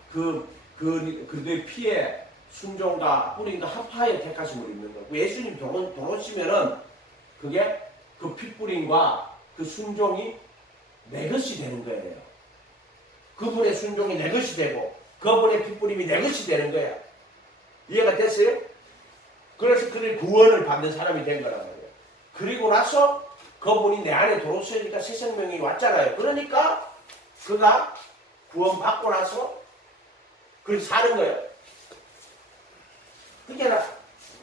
그의 피에 순종과 뿌린과 합하여 택하심을 입는 거예요. 예수님 들어오시면은 그게 그 핏뿌림과 그 순종이 내 것이 되는 거예요. 그분의 순종이 내 것이 되고 그분의 핏뿌림이 내 것이 되는 거야. 이해가 됐어요? 그래서 그를 구원을 받는 사람이 된 거란 말이에요. 그리고 나서 그분이 내 안에 들어오시니까 새 생명이 왔잖아요. 그러니까 그가 구원받고 나서 그렇게 사는 거예요. 그러니까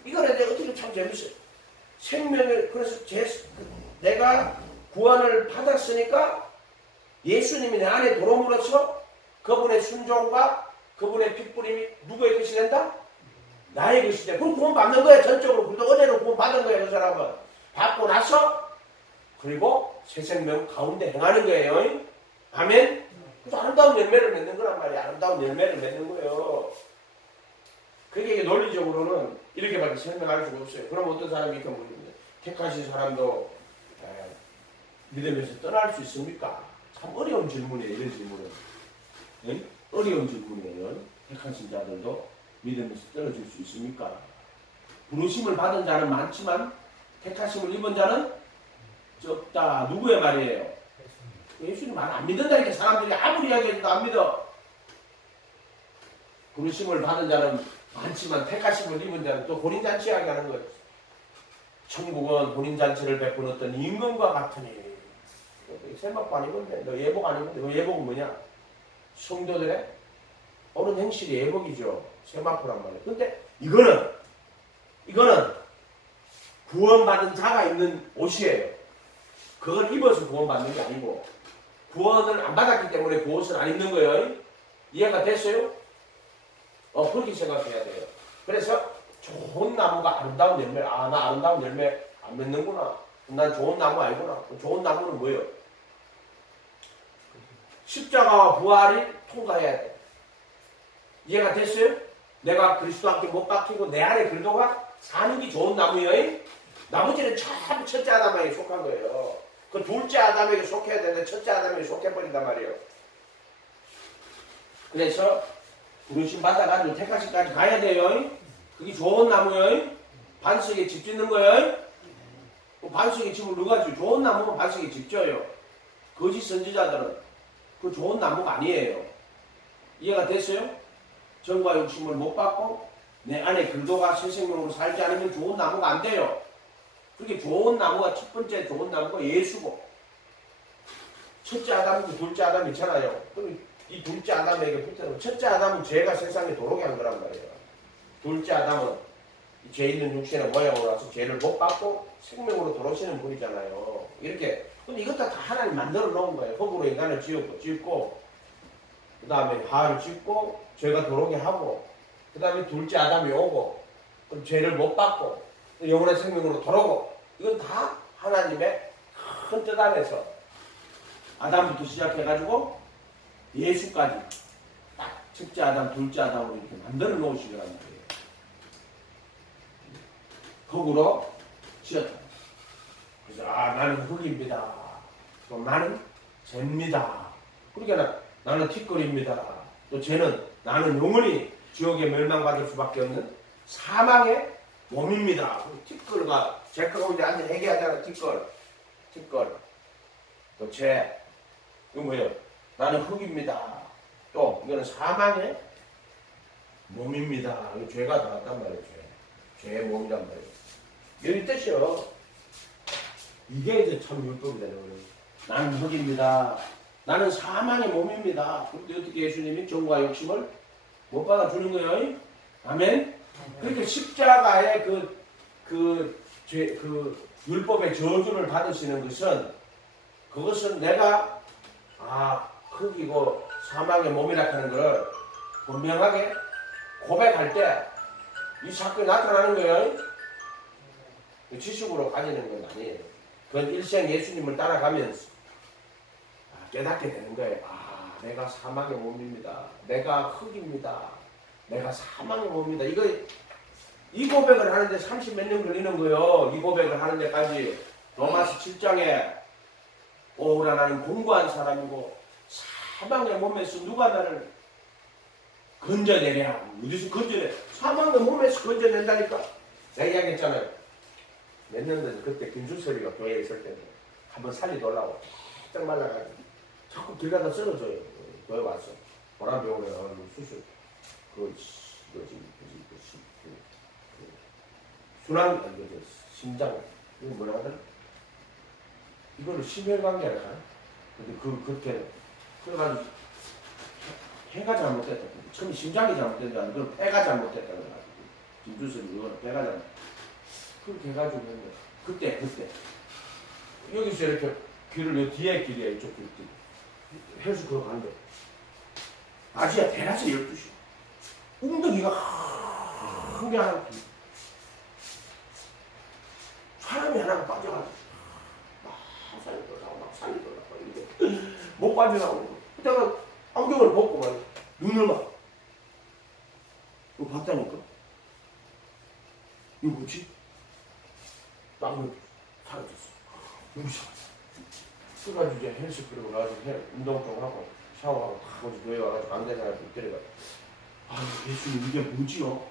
이거는 어떻게 참 재밌어요. 생명을 그래서 내가 구원을 받았으니까 예수님이 내 안에 들어옴으로써 그분의 순종과 그분의 핏뿌림이 누구의 것이 된다? 나의 것이 된다. 그럼 구원 받는 거야. 전적으로. 그래도 은혜로 구원 받은 거예요. 그 사람은. 받고 나서 그리고 새 생명 가운데 행하는 거예요. 아멘? 그래서 아름다운 열매를 맺는 거란 말이야. 아름다운 열매를 맺는 거예요. 그게 논리적으로는 이렇게밖에 설명할 수가 없어요. 그럼 어떤 사람이 이렇게 물습니다. 택하신 사람도 믿으면서 떠날 수 있습니까? 참 어려운 질문이에요. 이런 질문은. 네? 어려운 질문이에요. 택하신 자들도 믿으면서 떨어질 수 있습니까? 부르심을 받은 자는 많지만 택하심을 입은 자는 적다. 누구의 말이에요? 예수님 말 안 믿는다니까. 사람들이 아무리 이야기해도 안 믿어. 부르심을 받은 자는 많지만 택하심을 입은 자는 또 혼인잔치 이야기하는 거예요. 천국은 혼인잔치를 베푼 어떤 임금과 같으니. 세마포 아니건데 너 예복 아니건데 너 예복은 뭐냐? 성도들의 옳은 행실이 예복이죠. 세마포란 말이에요. 근데 이거는 구원받은 자가 입는 옷이에요. 그걸 입어서 구원받는 게 아니고 구원을 안 받았기 때문에 그 옷을 안 입는 거예요. 이해가 됐어요? 그렇게 생각해야 돼요. 그래서 좋은 나무가 아름다운 열매, 나 아름다운 열매 안 맺는구나. 난 좋은 나무 아니구나. 좋은 나무는 뭐예요? 십자가와 부활이 통과해야 돼. 이해가 됐어요? 내가 그리스도 함께 못 박히고 내 안에 그리스도가 사는 게 좋은 나무예요. 나머지는 전부 첫째 아담에게 속한 거예요. 그 둘째 아담에게 속해야 되는데 첫째 아담에게 속해버린단 말이에요. 그래서 부르심 받아가지고 택하심까지 가야 돼요. 그게 좋은 나무예요. 반석에 집 짓는 거예요. 반석에 집을 누가 지어? 좋은 나무는 반석에 집 져요. 거짓 선지자들은 그 좋은 나무가 아니에요. 이해가 됐어요? 정과 욕심을 못 받고 내 안에 그리스도가 새 생명으로 살지 않으면 좋은 나무가 안 돼요. 그렇게 좋은 나무가 첫 번째 좋은 나무가 예수고 첫째 아담이고 둘째 아담이 있잖아요. 그럼 이 둘째 아담에게 붙어는 첫째 아담은 죄가 세상에 도록게 한 거란 말이에요. 둘째 아담은 죄 있는 육신의 모양으로 와서 죄를 못 받고 생명으로 들어오시는 분이잖아요. 이렇게 근데 이것 다 하나님 만들어 놓은 거예요. 흙으로 인간을 짓고 그 다음에 하를 짓고 죄가 들어오게 하고 그 다음에 둘째 아담이 오고 그럼 죄를 못 받고 영원의 생명으로 돌아오고 이건 다 하나님의 큰 뜻 안에서 아담부터 시작해가지고 예수까지 딱 첫째 아담, 둘째 아담으로 이렇게 만들어 놓으시더란 말이에요. 흙으로 지었다. 그래서 나는 흙입니다. 또 나는 죄입니다. 그러니까 나는 티끌입니다. 또 죄는 나는 영원히 지옥에 멸망받을 수밖에 없는 사망의 몸입니다. 티끌과 죄하고 이제 앉아 얘기하잖아. 티끌. 또 죄. 이거 뭐예요? 나는 흙입니다. 또 이거는 사망의 몸입니다. 이거 죄가 나왔단 말이에요. 죄의 몸이란 말이에요. 이런 뜻이요. 이게 이제 참 율법이 되는 거예요. 나는 흙입니다. 나는 사망의 몸입니다. 그런데 어떻게 예수님이 정과 욕심을 못 받아주는 거예요? 아멘? 그렇게 십자가의 그 율법의 저주를 받으시는 것은 그것은 내가 흙이고 사망의 몸이라 하는 것을 분명하게 고백할 때 이 사건이 나타나는 거예요. 지식으로 가지는 건 아니에요. 그건 일생 예수님을 따라가면서 깨닫게 되는 거예요. 내가 사망의 몸입니다. 내가 흙입니다. 내가 사망의 몸입니다. 이 고백을 하는데 30몇 년 걸리는 거예요. 이 고백을 하는 데까지. 로마서 7장에 오라 나는 공고한 사람이고 사망의 몸에서 누가 나를 건져내랴. 어디서 건져내? 사망의 몸에서 건져낸다니까. 내가 이야기했잖아요. 몇 년 전에 그때 김주설이가 교회에 있을 때는 한번 살리더라고. 딱 말라가지고 자꾸 길 가다 쓰러져요. 교회 와서 보라병원에 수술 순환 심장 이거 뭐라 하더라? 이거를 심혈관계라 하나? 근데 그렇게 그래가지고 폐가 잘못됐다. 처음 심장이 잘못된 줄 알았는데 그건 폐가 잘못됐다는 거야. 김주설이 이거는 폐가 잘못. 그렇게 해가지고 그때 여기서 이렇게 귀를 뒤에 길이야. 이쪽 귀 헬스 그거 가는데 아지야 대낮에 12시 웅덩이가 흥겨하고 사람이 하나가 빠져가지고 막 살리더라고 이렇게 못 빠져나오고 그때가 안경을 벗고 막 눈을 막 이거 봤다니까. 이거 뭐지? 막 사라졌어. 무서워. 그래가지고 이제 헬스 그러고 나서 운동 좀 하고 샤워하고 다 오지 교회 와가지고 강대사를 데려가. 예수님 이게 뭐지요?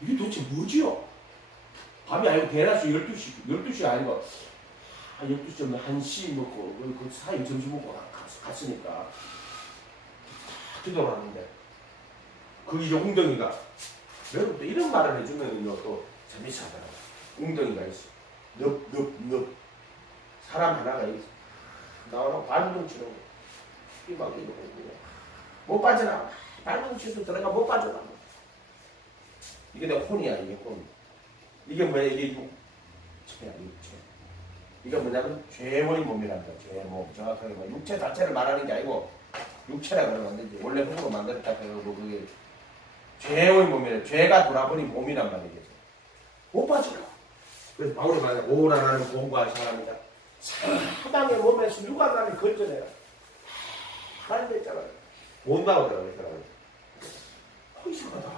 이게 도대체 뭐지요? 밤이 아니고 대낮에 12시 아니고 12시면 1시 먹고 그 사이 점심 먹고 갔으니까 기도를 하는데 이제 웅덩이가 여러분 또 이런 말을 해주면 또 재밌어하더라고. 웅덩이가 있어. 늪 사람 하나가 있어. 나오라고 발버둥 치는 거. 이막 이러고 못 빠져나가. 발버둥 치서 들어가 못 빠져나가. 이게 내 혼이야. 이게 혼. 이게 뭐야? 이게 육체야. 육체. 이게 뭐냐면 죄의 몸이란다. 죄의 몸. 정확하게 뭐 육체 자체를 말하는 게 아니고 육체라고 그러면 안 되지. 원래 흙으로 만들었다 해서 그게 죄의 몸이래. 죄가 돌아버린 몸이란 말이겠죠. 못 빠져나가. 그래서 바울이 말해 오라 나는 공부할 사람이다. 사망의 몸에서 누가 나를 건져내라. 하는 데 있잖아요. 못 나오더라고요. 이 사람은. 이상하다.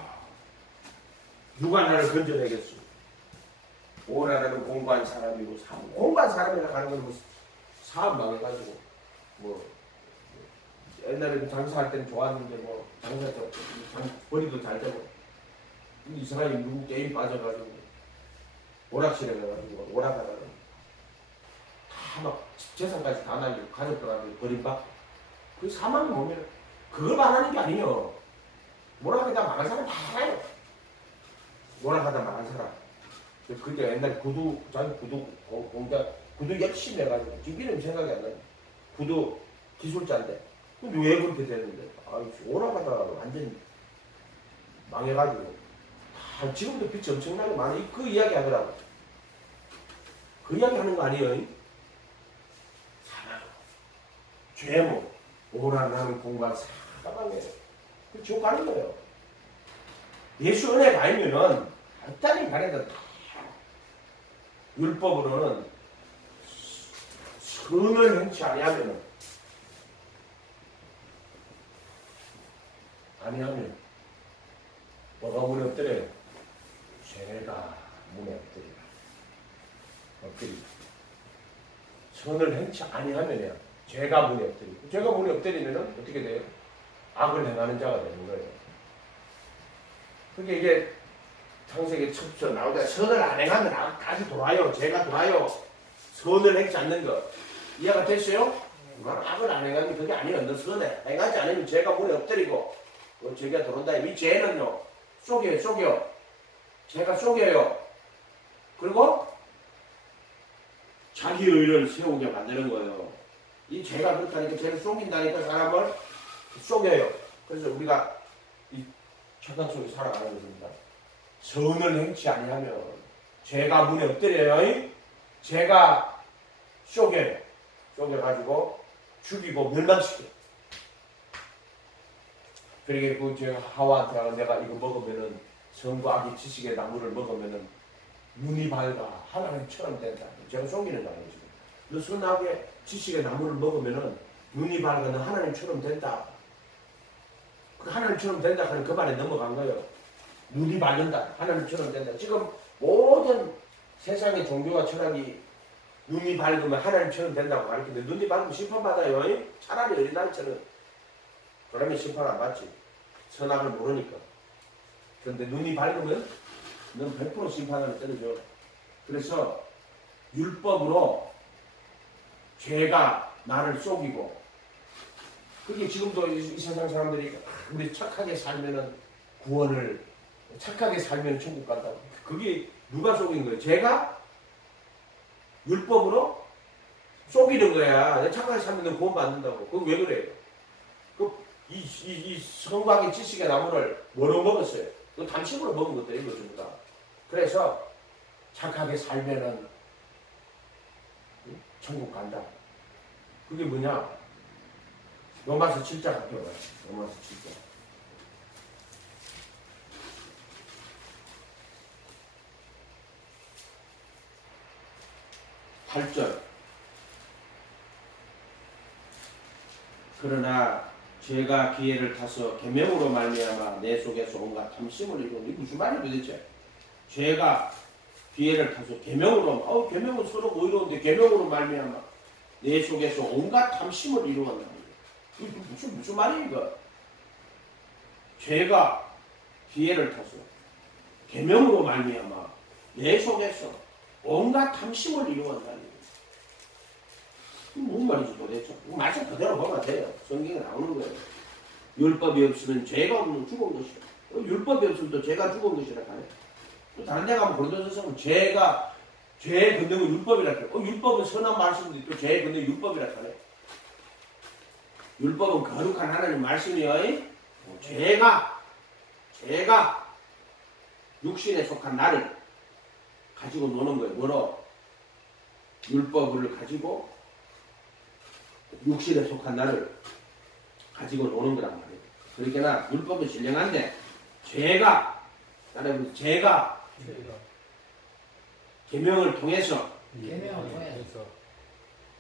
누가 나를 건져내겠어. 오라 나는 공부한 사람이고 공부한 사람이라 하는 건 뭐 사업 망해가지고 뭐 옛날에 장사할 때는 좋았는데 뭐 장사 벌이도 잘 되고 이 사람이 누구 게임 빠져가지고 오락실에 가가지고 오락하다가 다 막 재산까지 다 날리고 가족들한테 버림받고 그게 사망의 몸이라. 그걸 말하는 게 아니에요. 오락하다 망한 사람 많아요. 오락하다 망한 사람. 그때 옛날에 구두 공장 구두 열심히 해가지고 지금 이름 생각이 안 나요. 구두 기술자인데 근데 왜 그렇게 됐는데 오락하다 완전히 망해가지고 지금도 빚이 엄청나게 많아. 그 이야기 하더라고. 그 이야기 하는 거 아니에요? 사랑, 죄모, 오라 나는 공간 사랑해. 그 지옥 가는 거예요. 예수 은혜가 아니면은 간단히 말해도 율법으로는 선을 행치 아니하면 뭐가 문에 엎드려요? 죄가 문에 엎드리라. 엎드리라. 선을 행치 아니하면요. 죄가 문에 엎드리고 죄가 문에 엎드리면 어떻게 돼요? 악을 행하는 자가 되는 거예요. 그게 이게 창세기 첫부터 나오다 선을 안 행하면 악까지 돌아요. 죄가 돌아요. 선을 행치 않는 것. 이해가 됐어요? 악을 안 행하면 그게 아니에요. 너 선을 행하지 않으면 죄가 문에 엎드리고 죄가 들어온다. 이 죄는요. 속여요. 죄가 속여요. 그리고 자기 의를 세우게 만드는 거예요. 이 죄가 그렇다니까 죄를 속인다니까 사람을 속여요. 그래서 우리가 이 착각 속에 살아가는 것입니다. 선을 행치 아니하면 죄가 문에 엎드려요. 죄가 속여요. 속여가지고 죽이고 멸망시켜요. 그러게 제가 하와한테 내가 이거 먹으면은 성과 악의 지식의 나무를 먹으면은 눈이 밝아 하나님처럼 된다. 제가 속이는 거예요 지금. 너 선악의 지식의 나무를 먹으면은 눈이 밝아 너 하나님처럼 된다. 그 하나님처럼 된다 하는 그 말에 넘어간 거예요. 눈이 밝은다. 하나님처럼 된다. 지금 모든 세상의 종교와 철학이 눈이 밝으면 하나님처럼 된다고 가르치는데 눈이 밝으면 심판받아요. 차라리 어린아이처럼 그러면 심판 안 받지. 선악을 모르니까. 그런데 눈이 밝으면 넌 100% 심판을 때려줘. 그래서 율법으로 죄가 나를 속이고 그게 지금도 이 세상 사람들이 우리 착하게 살면은 구원을 착하게 살면 천국 간다고. 그게 누가 속인 거예요? 죄가 율법으로 속이는 거야. 착하게 살면 구원 받는다고. 그건 왜 그래요? 이 성곽의 지식의 나무를 뭐로 먹었어요? 그 단식으로 먹은 것들이 이거 전부 다. 그래서 착하게 살면은 천국 간다. 그게 뭐냐? 로마서 7장 학교가 로마서 7장. 8절. 그러나 죄가 기회를 타서 계명으로 말미암아 내 속에서 온갖 탐심을 이루는. 이게 무슨 말이야 도대체? 죄가 기회를 타서 계명으로 계명은 서로 의로운데 계명으로 말미암아 내 속에서 온갖 탐심을 이루었다. 이게 무슨 말이야 이거? 죄가 기회를 타서 계명으로 말미암아 내 속에서 온갖 탐심을 이루었다니. 무슨 말이지 도대체? 말씀 그대로 보면 돼요. 성경에 나오는 거예요. 율법이 없으면 죄가 없는 죽은 것이라. 율법이 없으면 또 죄가 죽은 것이라 하네. 또 다른 데 가면 고린도서는 죄가 죄의 근원은 율법이라 해요. 율법은 선한 말씀인데 또 죄의 근원이 율법이라 하네. 율법은 거룩한 하나님 말씀이요. 죄가 육신에 속한 나를 가지고 노는 거예요. 뭐로? 율법을 가지고 육신에 속한 나를 가지고 노는 거란 말이에요. 그러니까 율법은 신령한데 죄가 계명을 통해서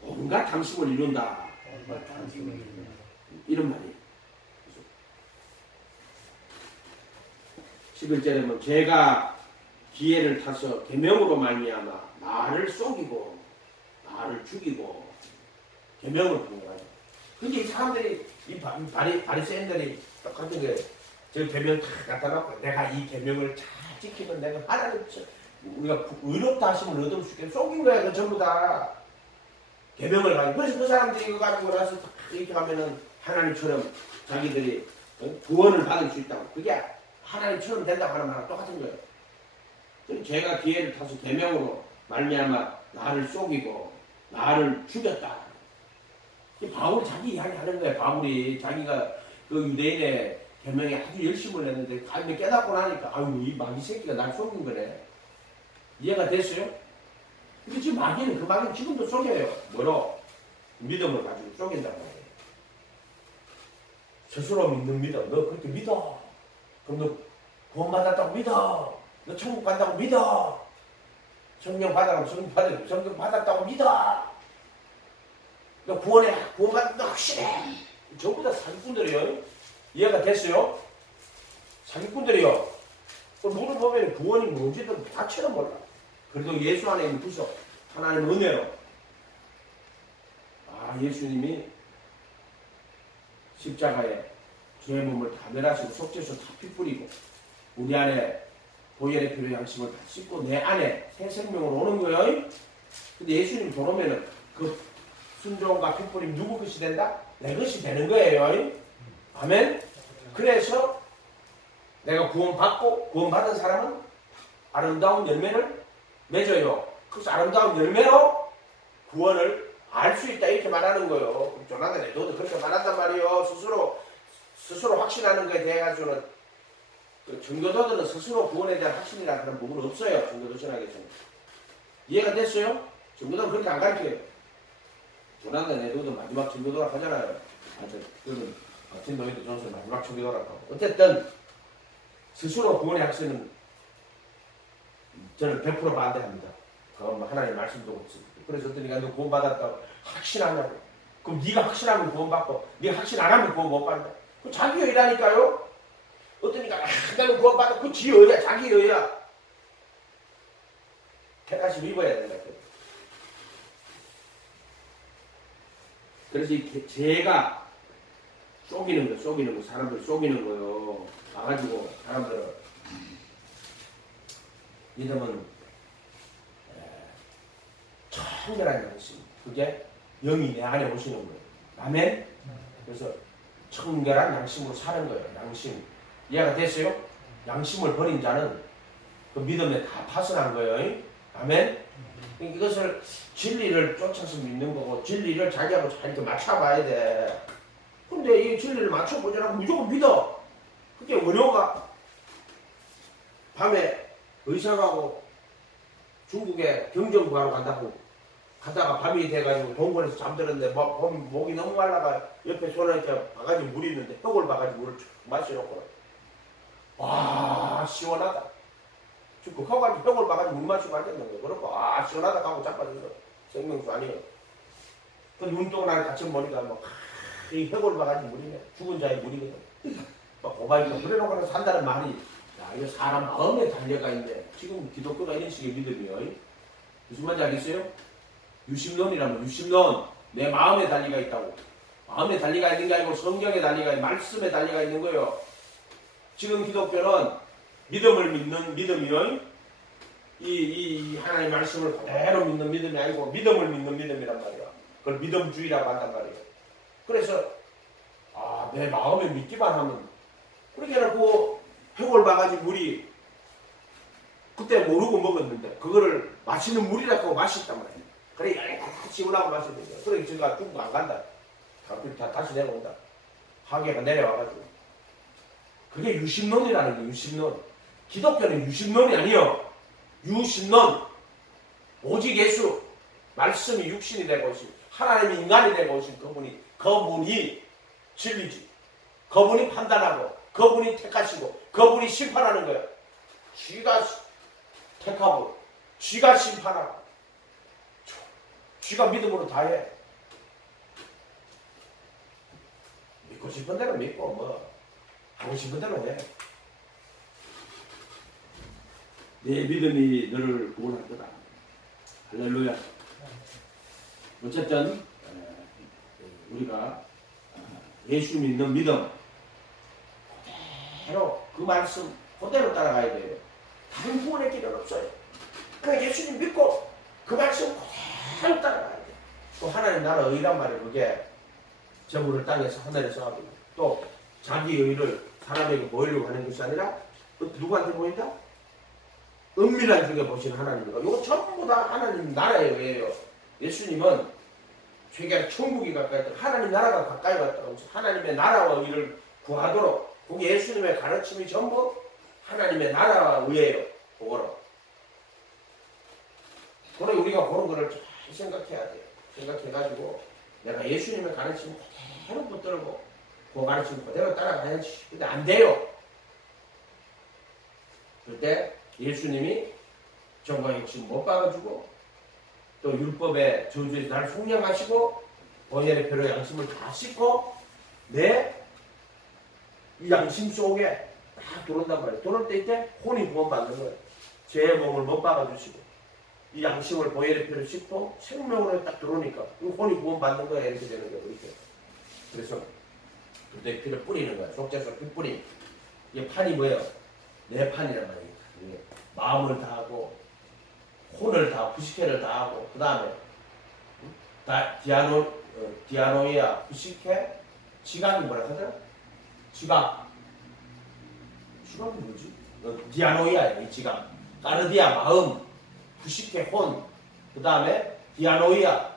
온갖 탐심을 이룬다. 이런 말이에요. 11절에 보면 죄가 기회를 타서 계명으로 말미암아 나를 속이고 나를 죽이고 계명을 본 거예요. 근데 이 사람들이 이 바리새인들이 똑같은 게 저 계명 다 갖다 놓고 내가 이 계명을 잘 지키면 내가 하나님 우리가 의롭다 하심을 얻을 수 있게 속인 거야. 그 전부 다 계명을 가지고. 그래서 그 사람들이 이거 가지고 나서 이렇게 하면은 하나님처럼 자기들이 구원을 받을 수 있다고. 그게 하나님처럼 된다고 하는 말랑 똑같은 거예요. 죄가 기회를 타서 계명으로 말미암아 나를 속이고 나를 죽였다. 바울이 자기 이야기 하는 거예요. 바울이 자기가 그 유대인의 계명에 아주 열심을 했는데 가면 깨닫고 나니까 아유 이 마귀 새끼가 날 속인 거네. 이해가 됐어요? 근데 지금 마귀는 그 마귀는 지금도 속여요. 뭐로? 믿음을 가지고 속인다고 해요. 스스로 믿는 믿음. 너 그렇게 믿어. 그럼 너 구원 받았다고 믿어. 너 천국 간다고 믿어. 성령 받았다고 믿어. 너 구원 받았다고 확실해. 전부 다 사기꾼들이에요. 이해가 됐어요? 사기꾼들이요. 물을 보면 구원이 뭔지도 자체도 몰라. 그래도 예수 안에 있는 구속, 하나님 은혜로. 예수님이 십자가에 죄의 몸을 다 멸하시고 속죄소 다 피 뿌리고 우리 안에 보혈의 피로 양심을 다 씻고 내 안에 새 생명으로 오는 거예요. 근데 예수님 돌아오면은 그 순종과 피 뿌림 누구 것이 된다? 내 것이 되는 거예요. 아멘? 그래서 내가 구원받은 사람은 아름다운 열매를 맺어요. 그래서 아름다운 열매로 구원을 알 수 있다 이렇게 말하는 거예요. 조나단 에드워드 그렇게 말한단 말이에요. 스스로 확신하는 거에 대해 가지고는 그 증거도들은 스스로 구원에 대한 확신이라는 그런 부분은 없어요. 증거도 신학에서는. 이해가 됐어요? 증거도는 그렇게 안 가르쳐요. 조나단 에드워드 마지막 증거도라 하잖아요. 그거는 마틴 노이드 존슨 마지막 증거도라고 하고. 어쨌든 스스로 구원의 확신은 저는 100% 반대합니다. 그건 하나님 말씀도 없습니다. 그래서 어떤 이가 너 구원 받았다고 확신하냐고. 그럼 네가 확신하면 구원 받고 네가 확신 안 하면 구원 못 받는다. 그 자기 의라니까요. 어떤 이가 나는 구원 받아. 그 지 의야. 자기 의야. 택하시 입어야 된다. 그래서 제가 속이는 거, 사람들 속이는 거요. 와가지고 사람들을 믿으면 청결한 양심, 그게 영이 내 안에 오시는 거예요. 아멘? 그래서 청결한 양심으로 사는 거예요. 양심. 이해가 됐어요? 양심을 버린 자는 그 믿음에 다 파손한 거예요. 아멘? 이것을 진리를 쫓아서 믿는 거고 진리를 자기하고 잘 이렇게 맞춰봐야 돼. 근데 이 진리를 맞춰보자고 무조건 믿어. 그게 원효가 밤에 의사가고 중국에 경정 구하러 간다고 가다가 밤이 돼가지고 동굴에서 잠들었는데 목이 너무 말라가 옆에 손에 이렇게 바가지 물이 있는데 흙을 바가지 물을 마셔놓고 와 시원하다. 죽고 커가지고 흙을 바가지 물 마시고 앉았는 거예요. 그렇고 시원하다 하고 자빠져서 생명수 아니에요. 그 눈동을 안에 갇힌 머리가 이 흙을 바가지 물이네. 죽은 자의 물이거든. 막 고발이가 그래놓고는 산다는 말이 야 이거 사람 마음에 달려가 있네. 지금 기독교가 이런 식의 믿음이에요. 무슨 말인지 알겠어요? 유심론이라면 유심론. 내 마음에 달리가 있다고. 마음에 달리가 있는 게 아니고 성경에 달리가 있는 말씀에 달리가 있는 거예요. 지금 기독교는 믿음을 믿는 믿음이요. 이 하나님의 말씀을 그대로 믿는 믿음이 아니고 믿음을 믿는 믿음이란 말이야. 그걸 믿음주의라고 한단 말이에요. 그래서 내 마음에 믿기만 하면 그렇게 해놓고 해골 바가지 물이 그때 모르고 먹었는데 그거를 마시는 물이라고 마셨단 말이에요. 그래 시원하고 마시는 거예요. 그래 제가 중국 안 간다. 다시 내려온다. 하계가 내려와가지고 그게 유심론이라는 거예요. 유심론. 기독교는 유심론이 아니에요. 유심론. 오직 예수. 말씀이 육신이 되고 오신 하나님이 인간이 되고 오신 그분이 진리지. 그분이 판단하고 그분이 택하시고 그분이 심판하는 거예요. 쥐가 택하고 쥐가 심판하고 쥐가 믿음으로 다 해. 믿고 싶은 대로 믿고 하고 싶은 대로 해. 내 믿음이 너를 구원할 거다. 할렐루야. 어쨌든 우리가 예수 믿는 믿음 그대로 그 말씀 그대로 따라가야 돼요. 다른 구원의 길은 없어요. 그냥 예수님 믿고 그 말씀 그대로 따라가야 돼요. 또 하나님 나라 의란 말이에요. 그게 저물을 땅에서 하늘에서 하고 또 자기 의를 사람에게 보이려고 하는 것이 아니라 누구한테 보인다? 은밀한 중에 보시는 하나님이고 이거 전부 다 하나님 나라의 의예요. 예수님은 세계가 천국이 가까이 있다. 하나님 나라가 가까이 왔다고 하나님의 나라와 의를 구하도록 그게 예수님의 가르침이 전부 하나님의 나라와 의예요. 그거로. 그래 우리가 그런 거를 잘 생각해야 돼요. 생각해가지고 내가 예수님의 가르침 그대로 붙들고 그 가르침 그대로 따라가야지. 근데 안 돼요. 그때 예수님이 정과 욕심 못 박아주고 또 율법의 저주에서 나를 속량하시고 번열의 표로 양심을 다 씻고 내 이 양심 속에 딱 들어온단 말이에요. 들어올 때 이때 혼이 구원받는 거예요. 죄의 몸을 못 박아주시고 이 양심을 번열의 표로 씻고 생명으로 딱 들어오니까 혼이 구원받는 거예요. 이렇게 되는 거예요. 이렇게. 그래서 그때 피를 뿌리는 거예요. 속죄서 피 뿌림. 이게 판이 뭐예요? 내 판이란 말이에요. 마음을 다하고 혼을 다 부식회를 다하고 그 다음에 디아노이아 부식회 지각이 뭐라 하더라? 지각이 뭐지? 디아노이아예요. 이 지각. 까르디아 마음, 부식회 혼, 그 다음에 디아노이아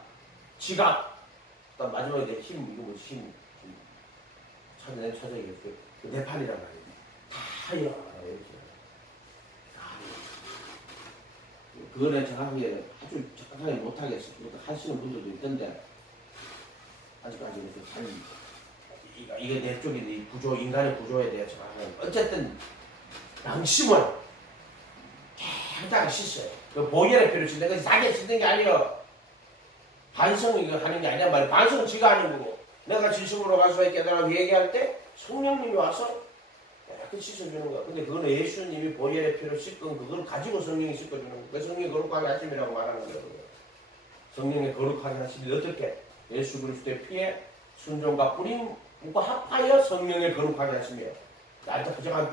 지각, 또 마지막에 내 힘, 이거 뭐 힘, 찾아 이게 그 내팔이란 말이에요. 다 일어나요, 이렇게. 그거는 정확하게 아주 정확하게 못하겠어. 그것도 하시는 분들도 있던데 아직까지는 이게 내 쪽에 이 구조, 인간의 구조에 대해 정확하게 어쨌든 양심을 깨끗하게 씻어요. 그 보혈의 피를 씻는 것이 자기가 씻는 게 아니에요. 반성 이거 하는 게 아니란 말이에요. 반성은 지가 하는 거고 내가 진심으로 가서 깨달아 얘기할 때 성령님이 와서 이렇게 씻어주는 거야. 근데 그거는 예수님이 보혈의 피로 씻은 그걸 가지고 성령이 씻어주는 거야. 그 성령이 거룩하게 하심이라고 말하는 거예요. 성령의 거룩하게 하심이 어떻게? 예수 그리스도의 피에 순종과 뿌림과 합하여 성령의 거룩하게 하심이에요. 나한테 부정한